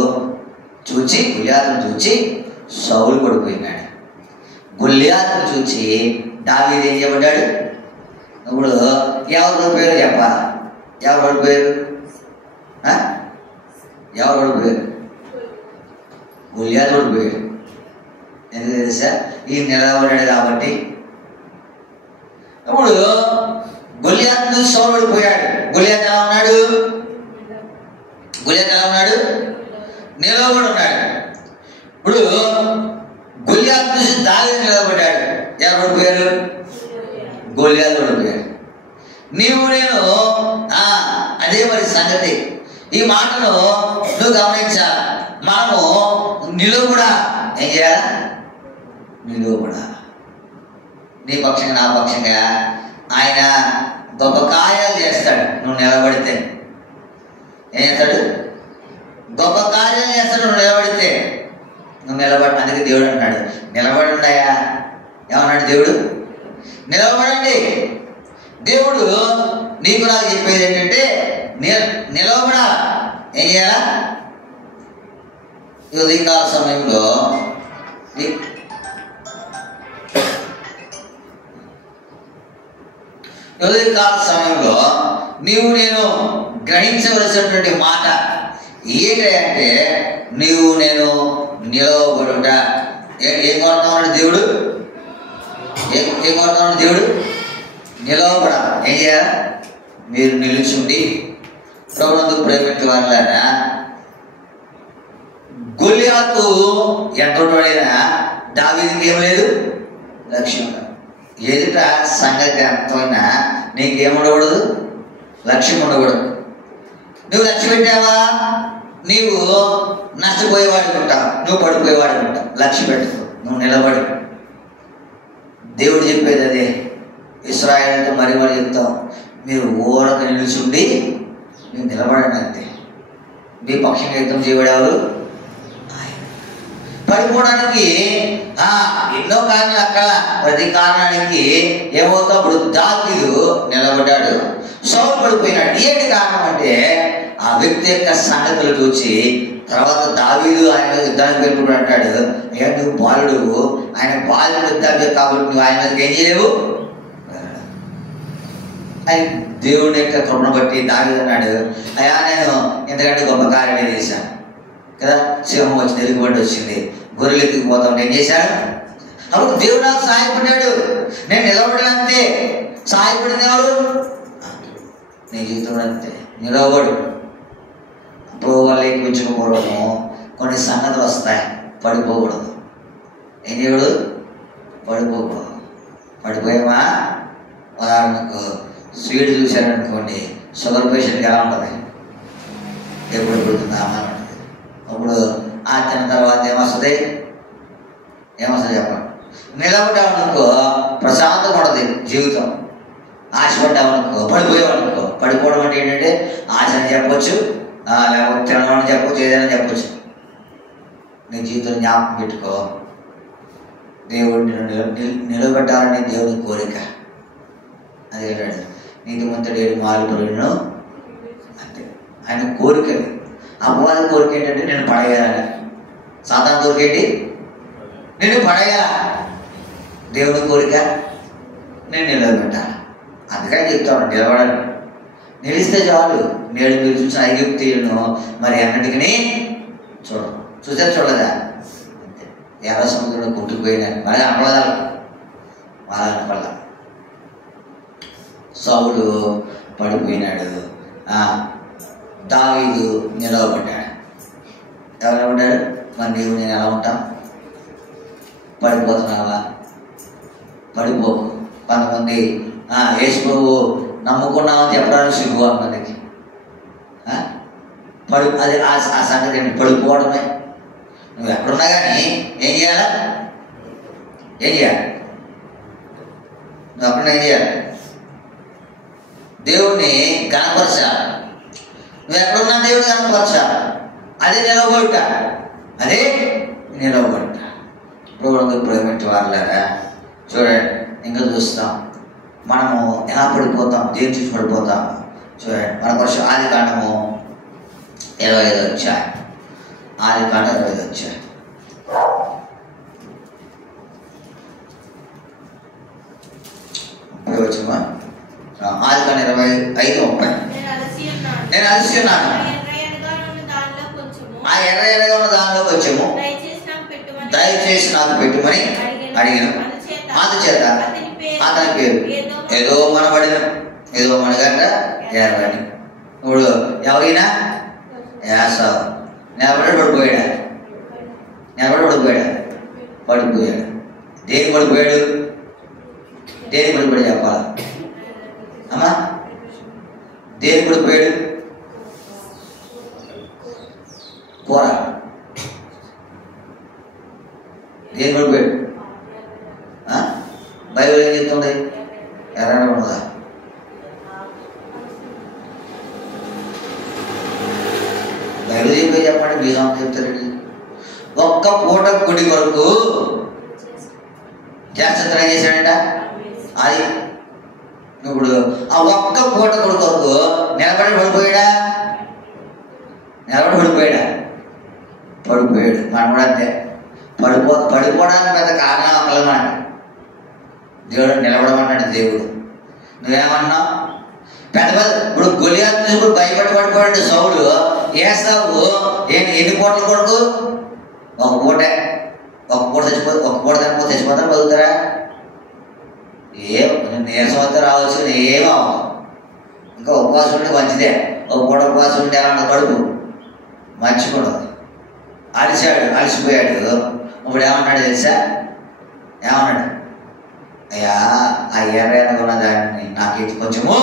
చూచి సౌలు పడిపోయినాడు. గొల్యాతును చూచి దావీదు ఏం చేయబడ్డాడు? ఇప్పుడు ఎవరు పడిపోయారు చెప్పాలి? ఎవరు పడిపోయారు? గొల్యాతు పడిపోయాడు. ఎందుకు తెలుసా? ఈ నిలబడ్డాడు కాబట్టి. ఇప్పుడు గొల్యాతు సౌలు పడిపోయాడు. గొల్యాతు ఎలా ఉన్నాడు? నిలబడి ఉన్నాడు. ఇప్పుడు గొల్యాతు చూసి దావీదు నిలబడ్డాడు. ఎవరు పడిపోయారు? గొల్యాతు పడిపోయాడు. నీవు నేను అదే మరి సంగతి. ఈ మాటను నువ్వు గమనించాలి. మనము నిలువబడా ఏం చేయాలి? నిలువబడా. నీ పక్షంగా నా పక్షంగా ఆయన గొప్ప కార్యాలు చేస్తాడు. నువ్వు నిలబడితే ఏం చేస్తాడు? గొప్ప కార్యాలు చేస్తాడు. నువ్వు నిలబడితే. నువ్వు నిలబడి. అందుకే దేవుడు అంటాడు నిలబడున్నాయా. ఏమన్నాడు దేవుడు? నిలబడండి. దేవుడు నీకు నాకు చెప్పేది ఏంటంటే నిలవబడా. ఏం చేయాలా? ఈ ఉదయకాల సమయంలో నీవు నేను గ్రహించవలసినటువంటి మాట ఏంటంటే నీవు నేను నిలవబడుట. ఏం కోరుతా ఉన్నాడు దేవుడు? ఏం కోరుతా ఉన్నాడు దేవుడు? నిలవబడ. ఏం చేయాలి? మీరు నిలుచుండి. ప్రభునందు ప్రేమించే వాళ్ళారా, గొల్యాతు ఎంతోడైనా దావీదుకి ఏం లేదు? లక్ష్యం. ఎదుట సంగతి ఎంతైనా నీకేముండకూడదు? లక్ష్యం ఉండకూడదు. నువ్వు లక్ష్యం పెట్టావా నీవు నష్టపోయేవాడికి ఉంటావు, నువ్వు పడిపోయేవాడికి ఉంటావు. లక్ష్యం పెట్టుకో, నువ్వు నిలబడి. దేవుడు చెప్పేది అదే. ఇశ్రాయేలుతో మరి చెప్తాం, మీరు ఊరక నిలుచుండి మీరు నిలబడండి అంతే. మీ పక్షంగా యుద్ధం చేయబడేవారు. పడిపోవడానికి ఎన్నో కారణాలు. అక్కడ ప్రతి కారణానికి ఏమవుతా? ఇప్పుడు దావీదు నిలబడ్డాడు, సౌలు పడిపోయినాడు. ఏంటి కారణం అంటే ఆ వ్యక్తి యొక్క సంగతులు చూసి తర్వాత దావీదు ఆయన యుద్ధానికి వెళ్ళిపోయి అంటాడు, నువ్వు బాలుడు, ఆయన బాలుడు యుద్ధానికి కాబట్టి నువ్వు ఆయన మీదకి ఏం చేయలేవు. ఆయన దేవుని యొక్క కృపను బట్టి దావీదు అన్నాడు, అయ్యా నేను ఎందుకంటే గొప్ప కార్యాలు చేశాను కదా. సింహం వచ్చి తిరుగుబడి వచ్చింది, గొర్రెలు ఎత్తుకుపోతాం. ఏం చేశాడు? అప్పుడు దేవుడు నాకు సహాయపడ్డాడు. నేను నిలబడినంతే. సహాయపడింది ఎవరు? నీ జీవితంలో అంతే. నిలబడు. వాళ్ళు ఎక్కించకపోవడము, కొన్ని సంగతులు వస్తాయి. పడిపోకూడదు. ఏం చేయకూడదు? పడిపోకూడదు. పడిపోయామా? ఉదాహరణకు స్వీట్ చూశారనుకోండి, షుగర్ పేషెంట్కి ఎలా ఉంటుంది? ఎప్పుడు పుడుతుందామా అని ఉంటుంది. అప్పుడు ఆ తిన్న తర్వాత ఏమొస్తుంది చెప్పండి. నిలబడ్డామనుకో ప్రశాంతంగా ఉంటుంది జీవితం. ఆశపడ్డామనుకో పడిపోయామనుకో. పడిపోవడం అంటే ఏంటంటే ఆశ అని చెప్పొచ్చు, లేకపోతే తినడం అని చెప్పొచ్చు, ఏదైనా చెప్పొచ్చు. నీ జీవితం జ్ఞాపకం పెట్టుకో. దేవుడిని నిలబెట్టాలని దేవుని కోరిక. అది వెళ్ళాడు నీతిమంతుడు 7 మార్లు పరుగును అంతే. ఆయన కోరికది. అపవాది కోరిక ఏంటంటే నేను పడేయాలని. సాతాను కోరిక ఏంటి? నేను పడేయాల. దేవుడి కోరిక నేను నిలబెట్టాలి. అందుకని చెప్తాను నిలబడాలి. నిలిస్తే చాలు. నేడు మీరు చూసిన ఐగుప్తీయులను మరి అన్నిటికీ చూడదా? అంతే. ఎర్ర సముద్రంలో కొట్టుకుపోయినాను మళ్ళీ అనపడాలి. వాళ్ళ అనపడ. సౌలు పడిపోయినాడు, దావీదు నిలవబడ్డాడు. ఎవరు నిలబడ్డాడు? మరి నీవు నేను ఎలా ఉంటాం? పడిపోతున్నావా? పడిపోకు. కొంతమంది యేసు ప్రభు నమ్ముకున్నామని చెప్పడానికి సిగ్గు మనకి. అది ఆ సంగతి ఏంటి? పడిపోవడమే. నువ్వు ఎక్కడున్నా కానీ ఏం చేయాలా? నువ్వు ఎక్కడున్నా ఏం చేయాలి? దేవుణ్ణి కనపరచాలి. నువ్వు ఎక్కడున్నా దేవుడు కనపరచాలి. అదే నిలవబడుట. ప్రభువునందు ప్రేమించే వాళ్ళారా, చూడండి ఇంకా చూస్తాం మనము ఎలా పడిపోతాం, దేని చూసి పడిపోతాం. చూడండి మన పరిశుద్ధ ఆదికాండము 25వ అధ్యాయం, ఆదికాండం 25వ అధ్యాయం. ఆదికాండం 25:30. నేను అలసి ఉన్నాను, ఆ ఎర్ర ఎర్రగా ఉన్న దానిలో కొంచెము దయచేసి నాకు పెట్టుమని అడిగిన. అందుచేత అతని పేరు ఏదో మనబడిన, ఏదో మనగంట ఎర్రని. ఇప్పుడు ఎవరైనా యాసావు నిలబడి పడిపోయాడా? పడిపోయాడు. దేనికి పడిపోయాడు? దేనికి పడిపోయాడు చెప్పాలా అమ్మా? దేనికి పడిపోయాడు? కూర. దేనికి పడిపోయాడు? బైబిల్ ఏం చెప్తుంది? ఎర్రగా ఉన్నదా? బైబిల్ చెప్పి చెప్పండి, మీరు చెప్తారండి. ఒక్క పూట గుడి కొరకు చేస్తా ఏం చేశాడంట? అది ఇప్పుడు ఆ ఒక్క పూట గుడి కొరకు నిలబడి పడిపోయాడా? పడిపోయాడు. మనం కూడా అంతే. పడిపోవడానికి పెద్ద కారణం అక్కలమాట. దేవుడు నిలబడమన్నాడు. దేవుడు నువ్వేమన్నావు? పెద్ద ఇప్పుడు గొలియాతు చూసుకుని భయపడి పడిపోయాడు సౌలు. ఏసావు ఎన్ని పూటల కొడుకు? ఒక పూట చచ్చిపోతారు, బతుకుతారా? నీరసం వస్తే రావచ్చు, ఏమో ఇంకా ఉపవాసం ఉంటే మంచిదే. ఒక పూట ఉపవాసం ఉంటే ఎలా కడుపు మంచిగా అలసిపోయాడు. ఇప్పుడు ఏమన్నాడు తెలుసా? ఏమన్నాడు? అయ్యా, ఆ ఎర్రగా దాన్ని నాకు కొంచెము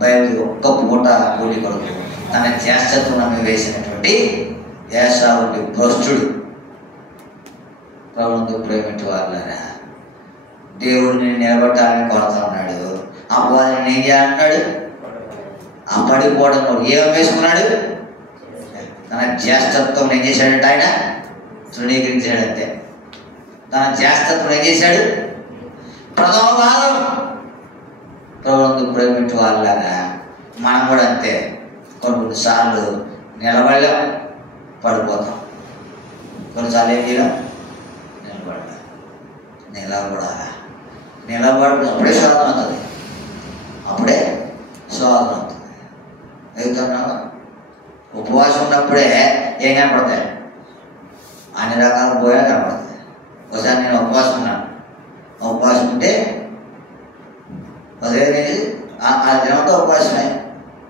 బయలు ఒక్క పూట కూలి కొడుకు తన చేష్టత్వం వేసినటువంటి ఏసావు భ్రష్టుడు. ప్రభువుకు ప్రేమించే వాళ్ళారా, దేవుడిని నిలబెట్టాలని కోరుతా ఉన్నాడు. అపవాదిని ఏం చేయాలన్నాడు? ఆ పడిపోవడం ఏం వేసుకున్నాడు? తన జ్యేష్ఠత్వం ఏం చేశాడంటే ఆయన తృణీకరించాడంతే. తన జ్యేష్ఠత్వం ఏం చేశాడు? ప్రథమ భాగం. ప్రభువుకు ప్రేమించే వాళ్ళారా, మనం కూడా అంతే. కొన్నిసార్లు నిలబడలేం, పడిపోతాం. కొన్నిసార్లు ఏం చేయలేం, నిలబడి అప్పుడే శోధన అవుతుంది. అవుతున్నావా? ఉపవాసం ఉన్నప్పుడే ఏం కనపడతాయి? అన్ని రకాల పోయా కనపడతాయి. ఒకసారి నేను ఉపవాసం ఉన్నాను. ఉపవాసం ఉంటే అదే నేను ఆ దినంతో ఉపవాసమే.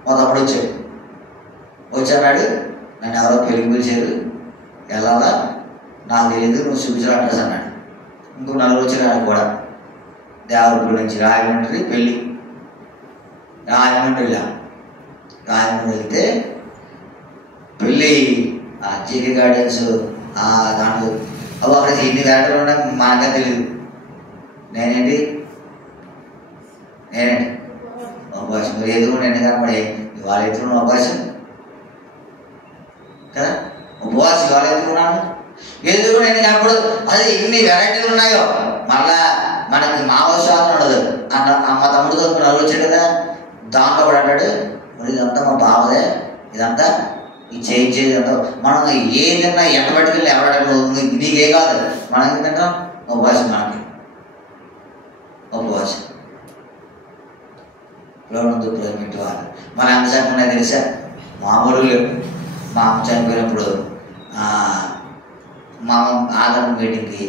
మొదప్పుడు వచ్చాడు. నన్ను ఎవరో పెళ్లికి పిలిచారు, వెళ్ళాలా నాకు తెలియదు, నువ్వు చూపించాలి అడ్రస్ అన్నాడు. ఇంకో 4 వచ్చినాడు కూడా. దేవరపూడి నుంచి రాజమండ్రి పెళ్ళి. రాజమండ్రి వెళ్తే పెళ్ళి ఆ జీకే గార్డెన్స్ దాంట్లో అవి అక్కడ ఎన్ని గార్డెన్లు ఉన్నాయి మనకే తెలియదు. నేనేంటి అవకాశం మీరు ఎదురు నేను కనపడే ఇవాళ ఎదురు అవకాశం కదా. ఉపవాసం ఇవాళ ఎదురుకున్నాను, ఎదురు నేను కనపడదు. అది ఎన్ని వెరైటీలు ఉన్నాయో. మళ్ళా మనకి మావశాతం ఉండదు. మా తమ్ముడితో 4 వచ్చాడు కదా, దాంట్లో కూడా అంటాడు, మరి ఇదంతా మా బావదే, ఇదంతా ఇది చేయించేది అంతా. మనం ఏదన్నా ఎంత పట్టుకెళ్ళి ఎవడ నీకే కాదు, మనం ఏంటంటే ఉపవాసం. మనకి ఉపవాసం ప్రేమింటి వాళ్ళు మన ఎంతసేపు ఉన్నాయి తెలుసా? మామూలు లేవు. మా అమ్మ చనిపోయినప్పుడు మా ఆదరణ మీటింగ్కి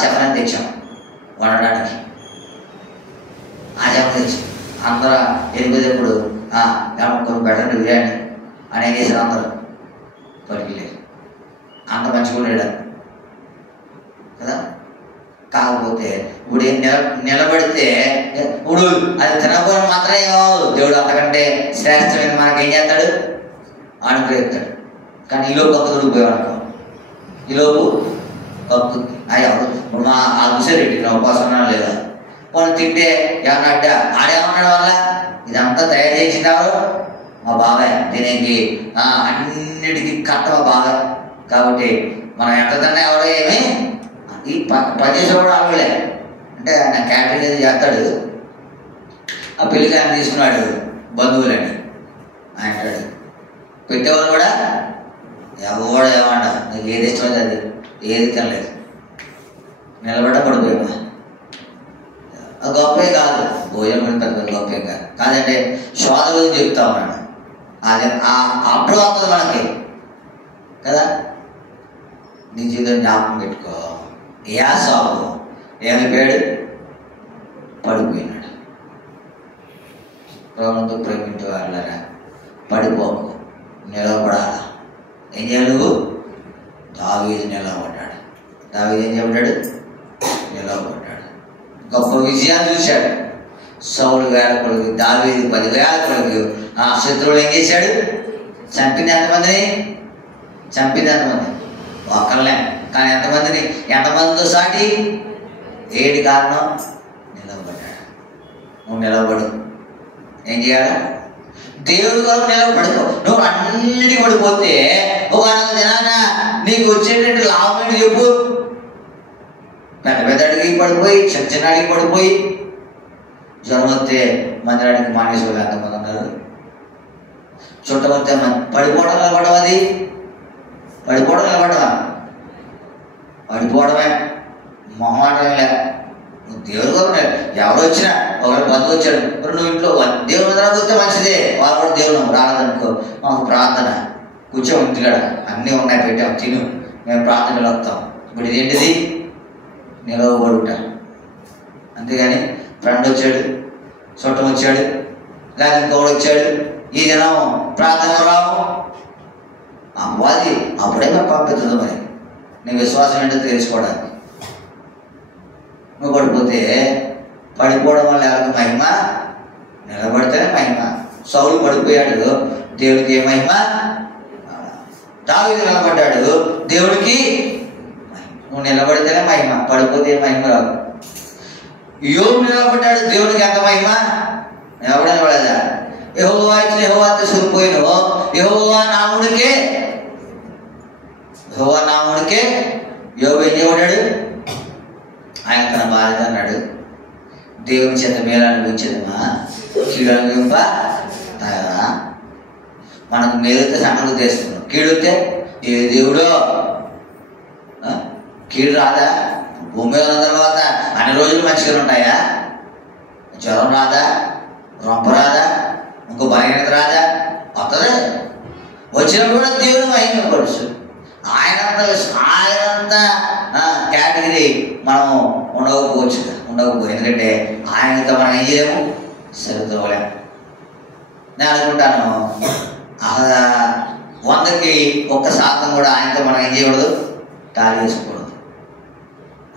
చెప్పని తెచ్చాం వండడానికి. చెప్పని తెచ్చాం. అందరూ వెళ్ళిపోయేటప్పుడు కొన్ని పెట్టండి బిర్యానీ అని ఏం చేశారు? అందరూ పట్టుకెళ్ళారు. అంత మంచిగా ఉండేడా కదా. కాకపోతే ఇప్పుడు నిలబడితే ఇప్పుడు అది తినకపోవడం మాత్రమే కాదు, దేవుడు అంతకంటే శ్రేష్టమైన మనకేం చేస్తాడు? అనుగ్రహిస్తాడు. కానీ ఈలోపు కొత్త దొరికిపోయామనుకో, ఈలోపు కొత్త ఇప్పుడు మా అభిషేరెడ్డి నా ఉపాసన లేదా వాళ్ళు తింటే ఏమన్నా అడ్డా ఆడేమన్నాడు వల్ల ఇదంతా తయారు చేసినారు మా బాబాయ్. దీనికి అన్నిటికీ కట్ట మా బాబాయ్. కాబట్టి మనం ఎంత తిన్నా ఎవరో ఏమి ఈ పనిచేసే కూడా ఆవిడే అంటే ఆయన క్యాటరింగ్ ఏది చేస్తాడు. ఆ పెళ్ళికి ఆయన తీసుకున్నాడు బంధువులని. ఆయన పెట్టేవాళ్ళు కూడా ఎవడ ఏమంట నీకు ఏది ఇష్టమైంది అది, ఏది తినలేదు, నిలబడ్డ పడిపోయామా. అది గొప్పే కాదు, భోజనం పెద్ద గొప్పే కాదు. కాదంటే శోధ గురించి చెప్తా ఉన్నాడు. అది అప్పుడు వస్తుంది మనకి కదా. నీ జీవితం జ్ఞాపకం పెట్టుకో. యాసావు ఏమైపోయాడు? పడిపోయినాడు. ప్రభువుతో ప్రేమించే వాళ్ళరా, పడిపోకు, నిలబడాలా. ఏం చేయాలి నువ్వు? దావీదు నిలబడ్డాడు. దావీదు ఏం చెప్పాడు? నిలబడ్డాడు. గొప్ప విజయాన్ని చూశాడు. సౌలు 1000 కొడుకు, దావీదు 10,000 కొడుకు. ఆ శత్రువులు ఏం చేశాడు? చంపింది ఎంతమందిని? ఒకళ్ళే. కానీ ఎంతమందితో సాటి? 7 కారణం నిలబడ్డాడు. నువ్వు నిలబడు. ఏం చేయాలి? దేవుడి కొరకు నిలబడుకో. నువ్వు అన్నిటికీ పడిపోతే ఒక దినాన నీకు వచ్చేటట్టు లాభం ఏంటి చెప్పు? పెద్ద అడిగి పడిపోయి, చిన్న అడిగి పడిపోయి, జ్వరం వస్తే మందిరానికి మానేసి వాళ్ళు ఎంతమంది ఉన్నారు. చుట్టవస్తే పడిపోవడం నిలబడవు. అది పడిపోవడం నిలబడవా? పడిపోవడమే, మొహమాటమే. నువ్వు దేవుడి కొరకు ఎవరు వచ్చినా, ఒకరు బంధువు వచ్చాడు, నువ్వు ఇంట్లో దేవుని మందిరానికి వస్తే మంచిదే. వాళ్ళు కూడా దేవుడు రాలేదనుకో, మాకు ప్రార్థన, కూర్చో ఇంటికాడ అన్నీ ఉన్నాయి, పెట్టాం, తిను, మేము ప్రార్థనలు వస్తాం. ఇప్పుడు ఇదేంటిది? నిలవబడుట. అంతేగాని ఫ్రెండ్ వచ్చాడు, చుట్టం వచ్చాడు, లేదా ఇంకొకడు వచ్చాడు, ఈ దినం ప్రార్థన రావు అవ్వాలి. అప్పుడే మేము పంపిస్తుంది. మరి నీ విశ్వాసం ఏంటో తెలుసుకోవడానికి. నువ్వు పడిపోతే పడిపోవడం వల్ల ఎవరికి మహిమ? నిలబడితేనే మహిమ. సౌలు పడిపోయాడు, దేవుడికి ఏ మహిమ? దావీదు నిలబడ్డాడు, దేవుడికి. నువ్వు నిలబడితేనే మహిమ, పడిపోతే ఏ మహిమ రాదు. యోబు నిలబడ్డాడు, దేవుడికి ఎంత మహిమ? నిలబడలేదా? యెహోవా ఇచ్చిన యెహోవాతో సరిపోయిను. యెహోవా నాముడికే యోబు ఏం చేయబడ్డాడు? ఆయన తన భార్యతో అన్నాడు, దేవుని చేత మేలు అనిపించదమ్మా, కీడు అనిపింప తగదా. మనకు మేలుతే సంకల్పం చేస్తున్నాం, కీడుతే ఏ దేవుడో. కీడు రాదా? భూమి మీద ఉన్న తర్వాత అన్ని రోజులు మంచిగా ఉంటాయా? జ్వరం రాదా? రొంప రాదా? ఇంకో బలహీనత రాదా? వస్తుంది. వచ్చినప్పుడు కూడా దేవుని మహిమపరుచు. ఆయనంత కేటగిరీ మనం ఉండకపోవచ్చు. ఎందుకంటే ఆయనతో మనం ఏం చేయలేము, సరిపోలేము. నేను అనుకుంటాను 100కి 1% కూడా ఆయనతో మనం ఏం చేయకూడదు, టాలీ చేసుకోకూడదు.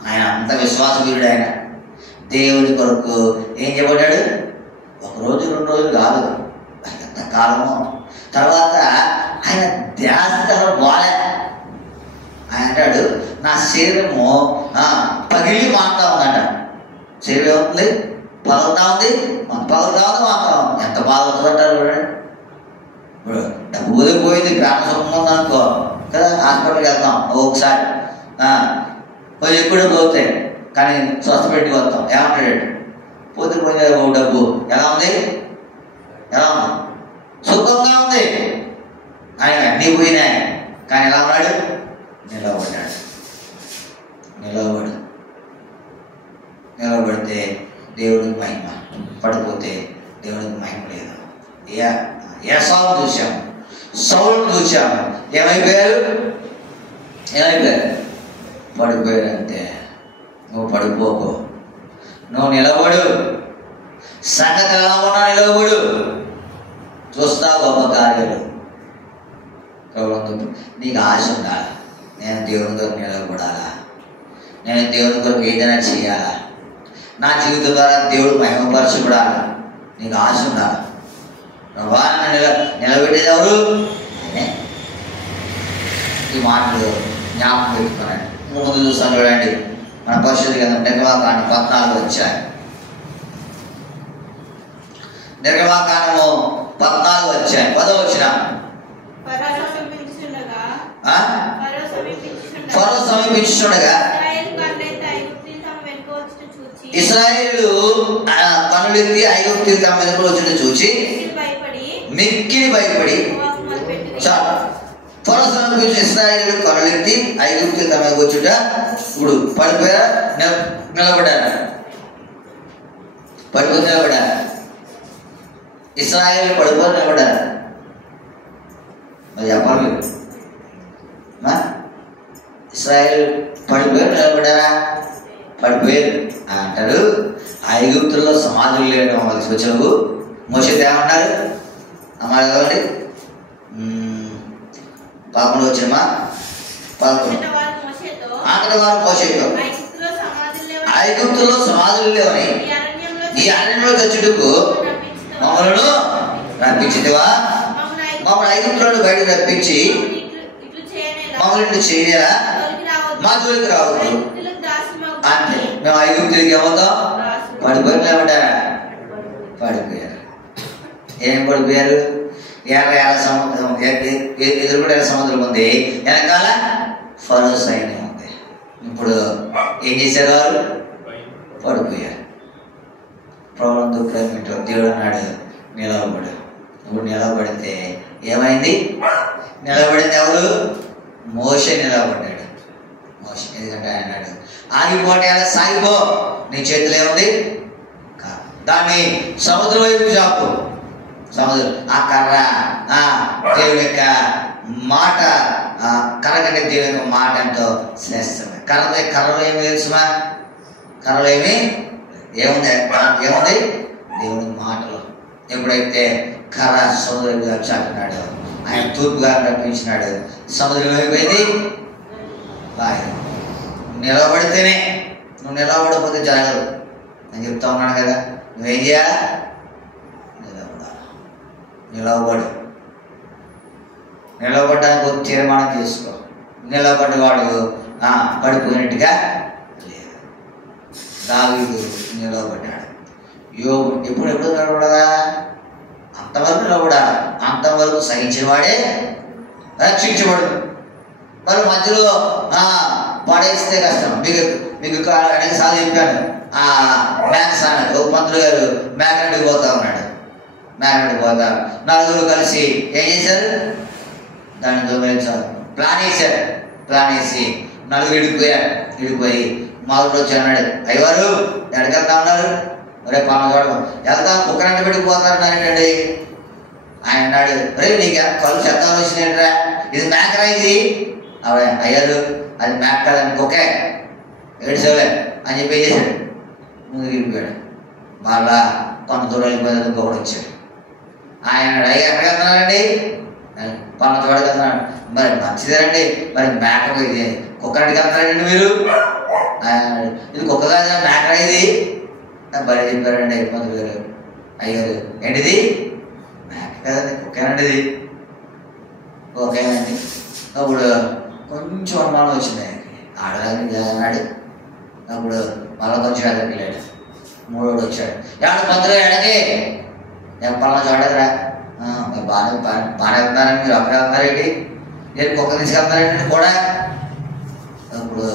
ఆయన అంత విశ్వాసవీరుడు. ఆయన దేవుడి కొరకు ఏం చేయబడ్డాడు? 1 రోజు 2 రోజులు కాదు, ఎంత కాలము. తర్వాత ఆయన ధ్యాసలో బాలే. ఆయన అంటాడు, నా శరీరము పగిలి మారుతా ఉందంట. శరీరం ఏమవుతుంది? పగులుతా ఉంది, మారుతా ఉంది. ఎంత బాగుంటుంది అంటారు చూడండి. ఇప్పుడు డబ్బు పోయింది, ప్రాణ సుఖం ఉందనుకో కదా, హాస్పిటల్కి వెళ్తాం ఒకసారి, కొంచెం ఎక్కువ పోతాయి, కానీ స్వస్థపెట్టుకు వస్తాం. ఏమంటాడు? పోతే డబ్బు ఎలా ఉంది? సుఖంగా ఉంది. ఆయన అన్నీ పోయినాయి, కానీ ఎలా ఉన్నాడు? నిలబడితే దేవుడికి మహిమ, పడిపోతే దేవుడికి మహిమ లేదు. ఏసావును చూసాము, సౌలును చూసాము. ఏమైపోయారు? పడిపోయారు. అంతే. నువ్వు పడిపోకు, నువ్వు నిలబడు. సంగతి ఎలా ఉన్నా నిలబడు, చూస్తావు గొప్ప కార్యాలు. నీకు ఆశ ఉండాలి, నేను దేవుని కొరకు నిలబడాలా, నేను దేవుని కొరకు ఏదైనా చేయాలా, నా జీవితం ద్వారా దేవుడు మహిమపరచబడాలా. నీకు ఆశ ఉండాలి. వారిని నిలబెట్టేది ఎవరు? ఈ మాటలు జ్ఞాపకం పెట్టుకున్నాడు. ముందు చూస్తాను చూడండి, మన పరిశుద్ధ గ్రంథం నిర్గమాకాండం 14 వచ్చాయి. నిర్గమాకాండము 14 వచ్చాయి, 10వ వచనం. ఫరో సమీపించుండగా ఇశ్రాయేలు కనులెత్తి ఐగుప్తు తమ వెనుక వచ్చుట చూచి మిక్కిలి భయపడి చాలు. ఫరో సమీపించిన ఇశ్రాయేలీయులు కళ్ళెత్తి ఐగుప్తు తమ వచ్చుట ఇప్పుడు పడిపోయారా, నిలబడ్డారా? పడిపోయి నిలబడ్డారా? ఇశ్రాయేలీయులు పడిపోయి నిలబడ్డారా? మరి చెప్పాలి. ఇశ్రాయేలు పడిపోయారు నిలబడ్డారా? పడిపోయారు అంటారు. ఐగుప్తుల్లో సమాధులు లేవడం వాళ్ళకి వచ్చినవు. మోషేతో ఏమన్నారు అమ్మాయి కాబట్టి 11 వచ్చినమా 11 అక్కడ వారు మోషేతో ఐగుప్తుల్లో సమాధులు లేవని ఈ అరణ్యంలో చచ్చుటకు మమ్మల్ని రప్పించితివా? మమ్మల్ని ఐగుప్తులను బయటకు రప్పించి మమ్మల్ని చేయలేరా? మా జోలికి రావద్దు అంటే మేము ఐగుప్తులకి ఏమవుతాం? పడిపోయి నిలబడ్డారా? పడిపోయారు. ఏం పడిపోయారు? ఎర్ర సముద్రం, ఎదురుగూడ సముద్రం ఉంది, వెనకాల ఫరో సైన్యం ఉంది. ఇప్పుడు ఏం చేశారు? వారు పడిపోయారు. ప్రభువునందు ప్రేమించు దేవుడు అన్నాడు నిలవబడు. ఇప్పుడు నిలబడితే ఏమైంది? నిలబడింది ఎవరు? మోషే నిలబడ్డాడు. మోషే ఎందుకంటే ఆయన అన్నాడు ఆగిపోతే అలా సాగిపో, నీ చేతిలో ఏముంది? దాన్ని సముద్రం వైపు చాపు. సముద్రం ఆ కర్ర దేవుని యొక్క మాట, కర్ర కంటే దేవుని యొక్క మాట ఎంతో శ్రేష్టమే. కర్రలో ఏమి తెలుసుమా? కర్రలో ఏముంది? దేవుని మాటలు. ఎప్పుడైతే కర్ర సముద్రం వైపు చాపినాడు, ఆయన తూర్పుగా రప్పించినాడు, సముద్రం అయిపోయింది. నిలబడితేనే, నువ్వు నిలబడకపోతే జరగదు. నేను చెప్తా ఉన్నాను కదా, నువ్వేం చేయాలా? నిలబడు. నిలబడ్డానికి ఒక తీర్మానం చేసుకో. నిలబడ్డవాడు పడిపోయినట్టుగా లేదు. దావీదు నిలబడ్డాడు. యోబు ఎప్పుడు నిలబడదా? అంతవరకు నిలబడాలి. అంతవరకు సహించేవాడే రక్షించబడు. మరి మధ్యలో పడేస్తే కష్టం. మీకు అనేక సార్లు చెప్పాను. మేక సామెత, పంతులు గారు మేకనడికి పోతా ఉన్నాడు. మేకనడికి పోతా నలుగురు కలిసి ఏం చేశారు? దాన్ని దొంగలించారు. ప్లాన్ వేసి నలుగురు ఇడిపోయి మొదటి వచ్చి అన్నాడు, అయ్యవారు ఎక్కడికి వెళ్తా ఉన్నారు? రేపు పనులు చూడడం వెళ్తాం, కుక్కరంట పెట్టుకు పోతారు ఏంటండి? ఆయన అన్నాడు, రే నీకు కళ్ళు చెత్తాలు వచ్చినాయంటరా, ఇది మేకరా ఇది? అయ్యారు అది మేక కదండి, కుక్కే ఏడ్చోలే అని చెప్పి చేశాడు. ముందుకు వెళ్ళిపోయాడు. మళ్ళా కొంత దూరం వెళ్ళిపోయాడు. ఇంకొకటి వచ్చాడు. ఆయన అయ్యా ఎక్కడికి వెళ్తున్నారండి? పనుల తోడకి వెళ్తున్నాడు. మరి మంచిదేనండి, మరి మేక ఇది కుక్కరంటికి వెళ్తున్నారండి మీరు? ఇది కుక్క కాదా మేకరా ఇది? బయట చెప్పారండి పంతులు గారు. అయ్యారు ఏంటిది? మేక కదండి, కుక్కేనండి ఇది. ఓకేనండి. అప్పుడు కొంచెం అనుమానం వచ్చింది. ఆడదాన్ని అన్నాడు. అప్పుడు మళ్ళీ కొంచెం ఎదరికి వెళ్ళాడు. మూడోడు వచ్చాడు. ఎవడు పంతులు ఎడకి నేను పనులు చూడదురా, బాగానే వెళ్తున్నారని మీరు అక్కడ వెళ్తారేంటి? నేను కుక్క తీసుకెళ్తారేంటి కూడా? అప్పుడు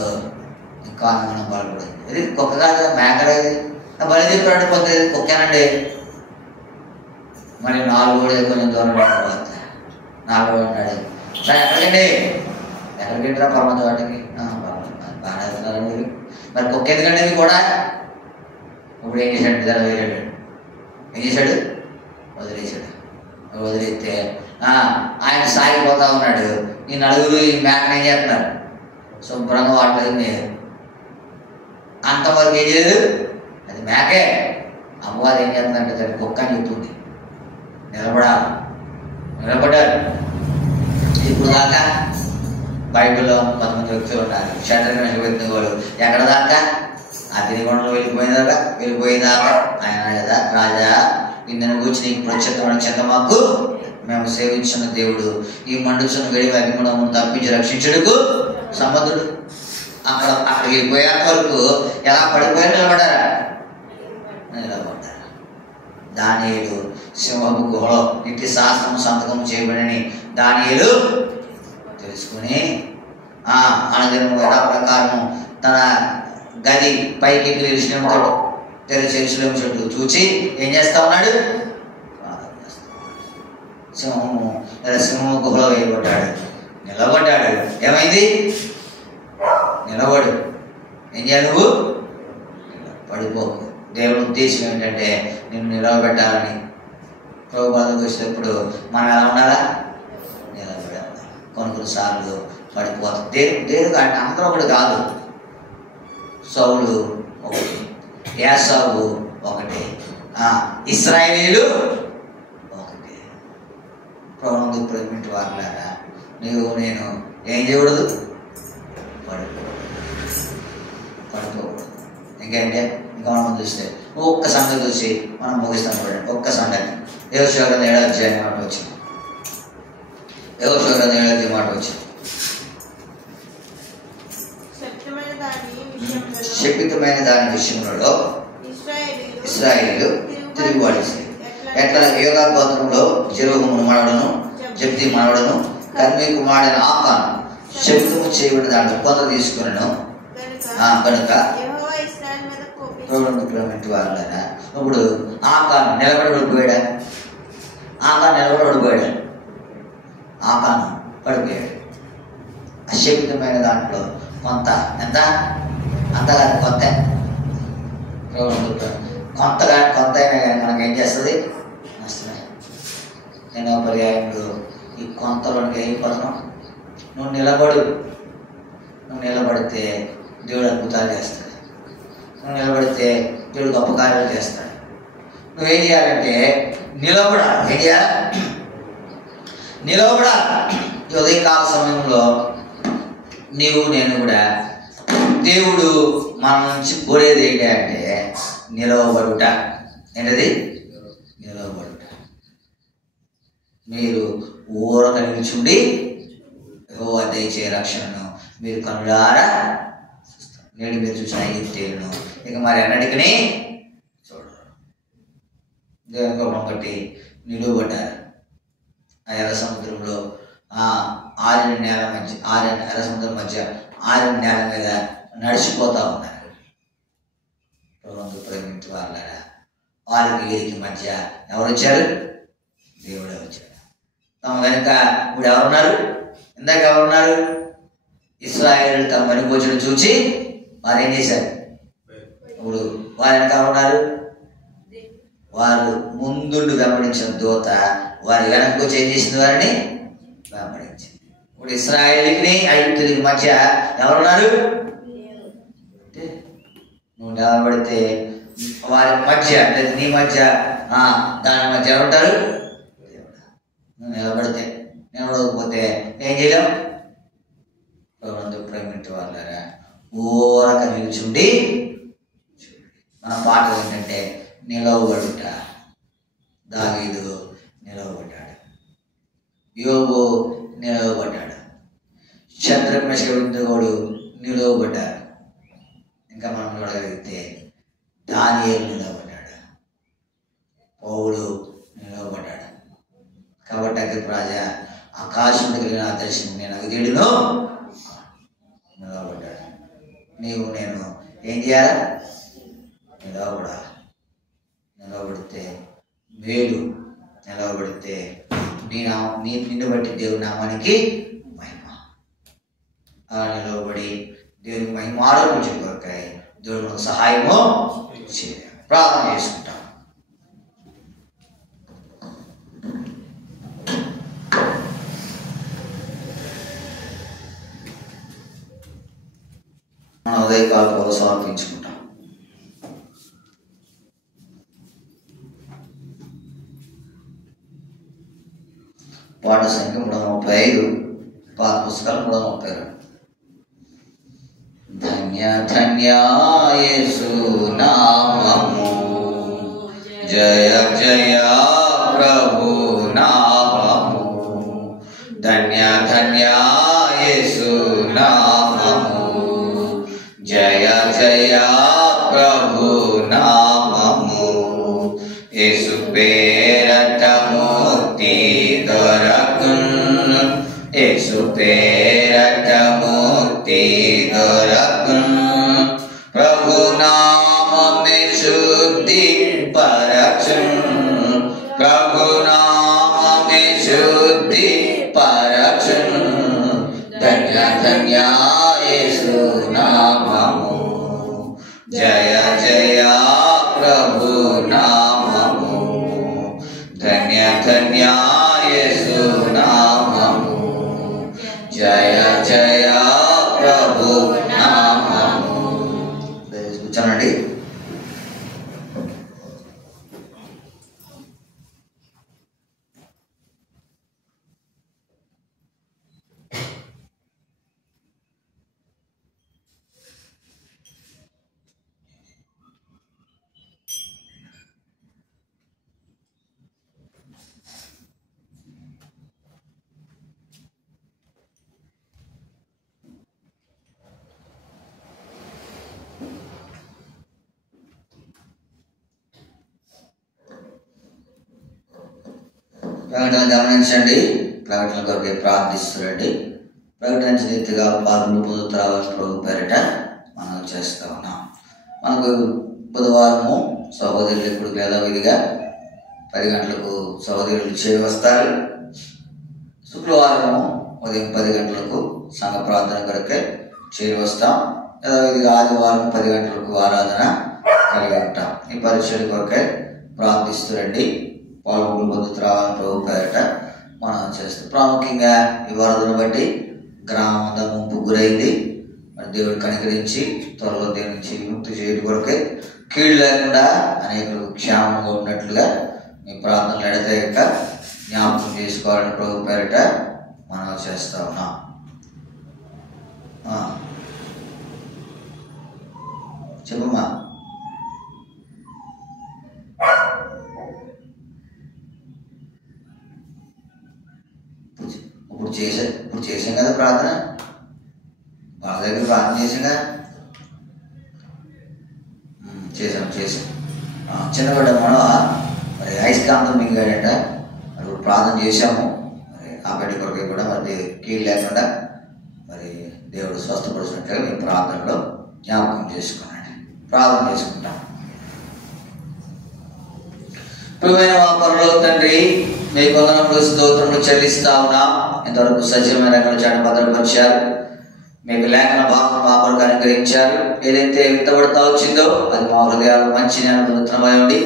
ఇంకా అనుమానం బాగుపడింది. ఇది కుక్క కాదు మేకరా ఇది? బలి చెప్పాడు కొంత కుక్కేనండి. మరి 4 కొంచెం దూరం తర్వాత 4 అన్నాడు. సరే ఎక్కడికండి? ఎక్కడికి రా? పరమ వాటికి. బాగానే వెళ్తున్నారు మీరు, మరి కుక్క ఎందుకండి ఇది కూడా? ఇప్పుడు ఏం చేశాడు? ధర వేరాడు. ఏం చేశాడు? వదిలేశాడు. వదిలేస్తే ఆయన సాగిపోతా ఉన్నాడు. ఈ నలుగురు ఈ మేకను ఏం చేస్తున్నారు? శుభ్రంగా వాడలేదు. అంతవరకు ఏం చేయలేదు. అది మేకే. అమ్మవారు ఏం చేస్తుందంటే దాన్ని కుక్క అని చెప్తుంది. నిలబడ్డారు. ఇప్పుడు దాకా బైబిల్లో 10 వ్యక్తులు ఉన్నారు. క్షేత్రంగా నిలబెట్టిన వాడు ఎక్కడ దాకా? అగ్నిగుండంలో వెళ్ళిపోయేదాకా ఆయన కదా, రాజా నిన్ను కూర్చి నీకు ప్రత్యేకమైన చెంత మాకు మేము సేవించిన దేవుడు ఈ మండుచున్న వేడి అగ్నిగుండము తప్పించి రక్షించడుకు సమర్థుడు. అక్కడికి వెళ్ళిపోయేంత వరకు ఎలా పడిపోయారు? నిలబడ్డారు. దానియేలు సింహపు గుహలో నిత్య శాస్త్రం సంతకం చేయబడని దానియేలు తెలుసుకుని అనుదినము యథాప్రకారము తన గది పైకి తెరిచేసులేము చుట్టూ చూచి ఏం చేస్తా ఉన్నాడు? సింహం గుహలో వేయబడ్డాడు, నిలబడ్డాడు. ఏమైంది? నిలబడు. ఏం చేయాలి? నువ్వు పడిపోకు. దేవుని ఉద్దేశం ఏంటంటే నిన్ను నిలబెట్టాలని. ప్రభు బాధకు వచ్చేటప్పుడు మనం ఎలా ఉండాలా? నిలబడాలి. కొన్నిసార్లు పడిపోతాం. దేవుడు అంటే అందరూ ఒకటి కాదు. సౌలు ఒకటి, యాసావు ఒకటి, ఇశ్రాయేలీయులు ఒకటి. ప్రభువు ప్రేమింటి వారులారా, నీవు నేను ఏం చేయకూడదు? పడిపోకూడదు. ఇంకేంటే ఇంకా మనం చూస్తే ఒక్క సంగతి చూసి మనం ముగిస్తాం. చూడండి ఒక్క సంగతి. యెహోషువ గ్రంథం 7వ అధ్యాయం మాట వచ్చింది. యెహోషువ గ్రంథం 7వ అధ్యాయం మాట వచ్చింది. శపితమైన దాని విషయంలో ఇశ్రాయేలీయులు తిరుగుబాటు ఎట్లా యోగా గోత్రంలో జెరోహోము మనవడును జబ్ది మనవడును కర్మీ కుమారుడైన ఆకాను శపితము చేయబడిన దాంట్లో కొంత తీసుకున్నాను కనుక వాళ్ళ ఇప్పుడు ఆకాను నిలబడి పడిపోయాడా? ఆకాను నిలబడి పడిపోయాడా? ఆకాను పడిపోయాడు. అశపితమైన దాంట్లో కొంత ఎంత అంతగా కొంత కొంతగా కొంత అయినా కానీ మనకి ఏం చేస్తుంది? నష్టమే. నేను పర్యాయంలో ఈ కొంతలోనికి అయిపోతున్నాం. నువ్వు నిలబడితే దేవుడు అద్భుతాలు చేస్తాడు. నువ్వు నిలబడితే దేవుడు గొప్ప కార్యాలు చేస్తాడు. నువ్వేం చేయాలంటే నిలబడాలి. ఏం చేయాలి? నిలబడాలి. ఈ ఉదయకాల సమయంలో నీవు నేను కూడా దేవుడు మన నుంచి కోరేది ఏంటి అంటే నిలవబడుట. ఏంటది? నిలవబడుట. మీరు ఊరక నిలుచుండి యెహోవా దయచే రక్షణను మీరు కనులారా నేడు మీరు చూసిన ఐగుప్తీయులను ఇక మరి అన్నిటికీ చూడరు. దేవుని కోపం బట్టి నిలువబడ్డారు. ఆ ఎర్ర సముద్రంలో ఆరిన నేల మధ్య ఎర్ర సముద్రం మధ్య ఆరిన నేల మీద నడిచిపోతా ఉన్నారు. ప్రభువును ప్రేమించే వాళ్ళరా, వారికి వీరికి మధ్య ఎవరు వచ్చారు? దేవుడే వచ్చారు. తమ వెనుక ఇప్పుడు ఎవరున్నారు? ఇందాక ఎవరున్నారు? ఇశ్రాయేలు తమ వెనుకొచ్చిన చూచి వారు ఏం చేశారు? ఇప్పుడు వారి వెనక ఎవరున్నారు? వారు ముందుండి వెంబడించిన దూత వారి వెనక్కి వచ్చి ఏం చేసింది? వారిని వెంబడించింది. ఇప్పుడు ఇశ్రాయేలుకి ఐగుప్తులకి మధ్య ఎవరున్నారు? నువ్వు నిలబడితే వారి మధ్య అంటే నీ మధ్య దాని మధ్య ఎవరుంటారు? నువ్వు నిలబడకపోతే ఏం చేయలేం. ప్రేమించే వాళ్ళరా, ఊరక నిల్చుండి మన పాట ఏంటంటే నిలవబడుట. దావీదు నిలవబడ్డాడు, యోబు నిలవబడ్డాడు, శద్రక్ మెషక్ అబేద్నెగోలు నిలవబడ్డారు. ఇంకా మనం చూడగలిగితే దానియేలు నిలవబడ్డాడు, పౌలు నిలవబడ్డాడు. కాబట్టి అగ్రిప్ప రాజా ఆకాశం కలిగిన దర్శనం నేను అగదేడును నిలవబడ్డాడు. నీవు నేను ఏం చేయాలి? నిలవబడితే మేలు. నిలవబడితే నిన్ను బట్టి దేవుని నామానికి మహిమ. అలా నిలవబడి దేవునికి మహిమ ఆరోపించే కొరకాయ దేవుడు మనకు సహాయము చేయాలి. ప్రార్థన చేసుకుంటాం. మన ఉదయకాల సమర్పించుకుంటాం. పాట సంఖ్య 335, పాత పుస్తకాలు 332. ధన్య ధన్య యేసు నామము, జయ జయ ప్రభు నామము. ధన్య ధన్య యేసు నామము, జయ జయ ప్రభు నామము. యేసు పేరట ముక్తి దొరకును, యేసు పేరట ముక్తి దొరకును. ప్రభు నామమే శుద్ధి పరచును, ప్రభు నామమే యేసు నామము, జయ జయ ప్రభు నామము, ధన్య ధన్య యేసు నామము, జయ జయ ప్రభు నామము. కూర్చోనండి. ప్రకటన గమనించండి. ప్రకటన కొరకు ప్రార్థిస్తురండి. ప్రకటించిన రీతిగా పాల్గొని పొందుతారని ప్రభు పేరిట మనం చేస్తూ ఉన్నాం. మనకు బుధవారము సహోదరులు ఇప్పుడు యథావిధిగా 10 గంటలకు సహోదరులు చేరి వస్తారు. శుక్రవారము ఉదయం 10 గంటలకు సంఘ ప్రార్థన కొరకే చేరి వస్తాం. యథావిధిగా ఆదివారం 10 గంటలకు ఆరాధన కలిగి ఉంటాం. ఈ పరిచయం కొరకే ప్రార్థిస్తురండి. పాల్గొని పొందుతారని ప్రభు పేరిట మనం చేస్తాం. ప్రాముఖ్యంగా ఈ వరదను బట్టి గ్రామం అంతా ముంపు గురైంది. మరి దేవుడు కనికరించి త్వరలో దేవుడి నుంచి విముక్తి చేయడం కొరకే కీళ్ళు లేకుండా అనేకులకు క్షేమంగా ఉన్నట్లుగా మీ ప్రార్థనలు ఎడతెగక జ్ఞాపకం చేసుకోవాలని ప్రభు పేరిట మనం చేస్తా ఉన్నాం. చెప్పమ్మా. ఇప్పుడు చేసాం కదా ప్రార్థన, వాళ్ళ దగ్గర ప్రార్థన చేసాగా. చేసాం చిన్నబిడ్డ మనవ మరి అయస్కాంతం మింగాడట. మరి ఇప్పుడు ప్రార్థన చేశాము. మరి ఆ బిడ్డ కొరకే కూడా మరి కీళ్ళు లేకుండా మరి దేవుడు స్వస్థపరిచినట్లుగా మీ ప్రార్థనలో జ్ఞాపకం చేసుకోనండి. ప్రార్థన చేసుకుంటాం. ప్రియమైన మా పరలోక తండ్రి, మీ వందనములు స్తోత్రములు చెల్లిస్తా ఉన్నాం. ఇంతవరకు సజీవమైన రకాల భద్రపరిచారు. మీకు లేఖన భాగం మా కొరకు అనుగ్రహించారు. ఏదైతే విత్తబడతా వచ్చిందో అది మా హృదయాలు మంచి అనుభూతమై ఉండి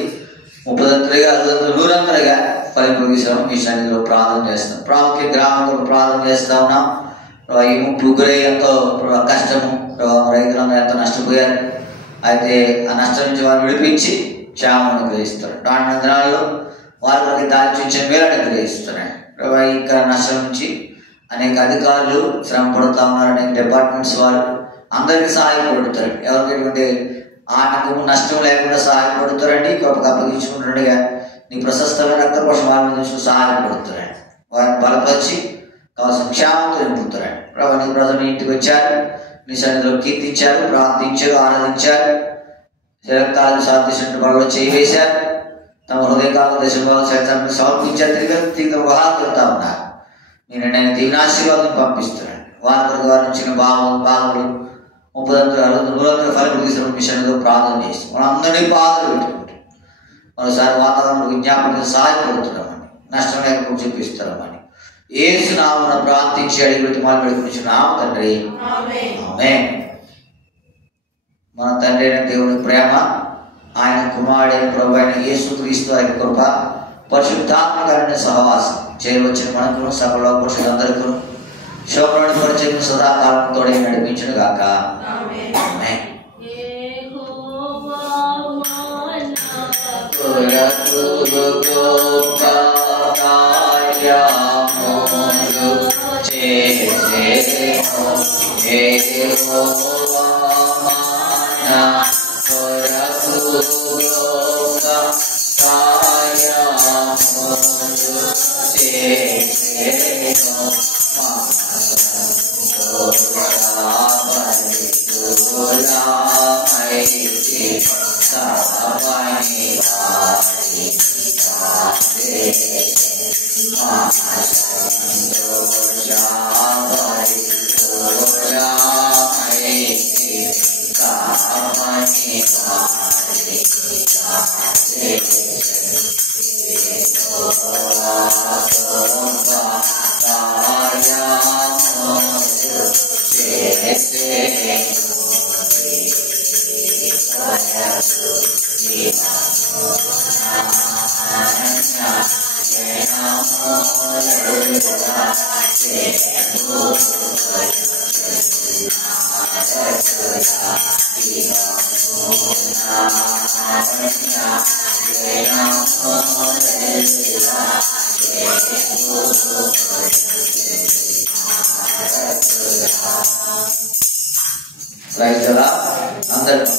30 60 100 ఫలింపగీసాము. మీ సన్నిధిలో ప్రార్థన చేస్తాం. ప్రాముఖ్య గ్రామంలో ప్రార్థన చేస్తా ఉన్నాం. ఈ ముప్పు గురై ఎంతో కష్టము, రైతులందరూ ఎంతో నష్టపోయారు. అయితే ఆ నష్టం నుంచి వారిని విడిపించి క్షేమం అనుగ్రహిస్తారు. రానున్న దినాల్లో వారికి దాల్చించిన మేలు అనుగ్రహిస్తున్నాయి. ఇక్కడ నష్టం నుంచి అనేక అధికారులు శ్రమ పడుతూ ఉన్నారు. అనేక డిపార్ట్మెంట్స్ వారు అందరికీ సహాయపడుతారు. ఎవరికైతే ఆటంకము నష్టం లేకుండా సహాయపడుతారండి. గొప్పగా అప్పగించుకుంటుండగా నీ ప్రశస్తమైన రక్త కోసం వారిని చూసి సహాయపడుతారండి. వారిని బలపరిచి కావాల్సిన క్షేమంతో నింపుతారండి. ప్రభు నీ ప్రజలు ఇంటికి వచ్చారు, నీ సన్నిధిలో కీర్తించారు, ప్రార్థించారు, ఆరాధించారు. శరత్కాలకు సాధించినట్టు వాళ్ళు చేయివేశారు. తమ హృదయకాల దశలో చరిత్రను సమర్పించారు. తిరిగి వహాలుతా ఉన్నారు. మీ నిర్ణయం దీవెనాశీర్వాదం పంపిస్తున్నాడు. వారి నుంచి భాగములు 30 60 100 ఫలింపు తీసుకున్న మిషన్లో ప్రార్థన చేసి మనందరినీ బాధలు పెట్టుకుంటాం. మరోసారి వాతావరణం విజ్ఞాపన సహాయపడుతున్నామని, నష్టం లేకుండా చూపిస్తున్నామని యేసు నామమున ప్రార్థించి అడిగి పెట్టి పెట్టుకుంటున్నాం తండ్రి. ఆమేన్. మన తండ్రి అయిన దేవుని ప్రేమ, ఆయన కుమారుడైన ప్రభు అయిన యేసుక్రీస్తు ఆయన కృప, పరిశుద్ధాత్మకమైన సహవాసం చేయవచ్చిన మనకు సకల పురుషులందరికీ శోభను పరిచయం సదాకాలం తోడే నడిపించును గాక. ఆమేన్. Yeah. రైతుల అందరికీ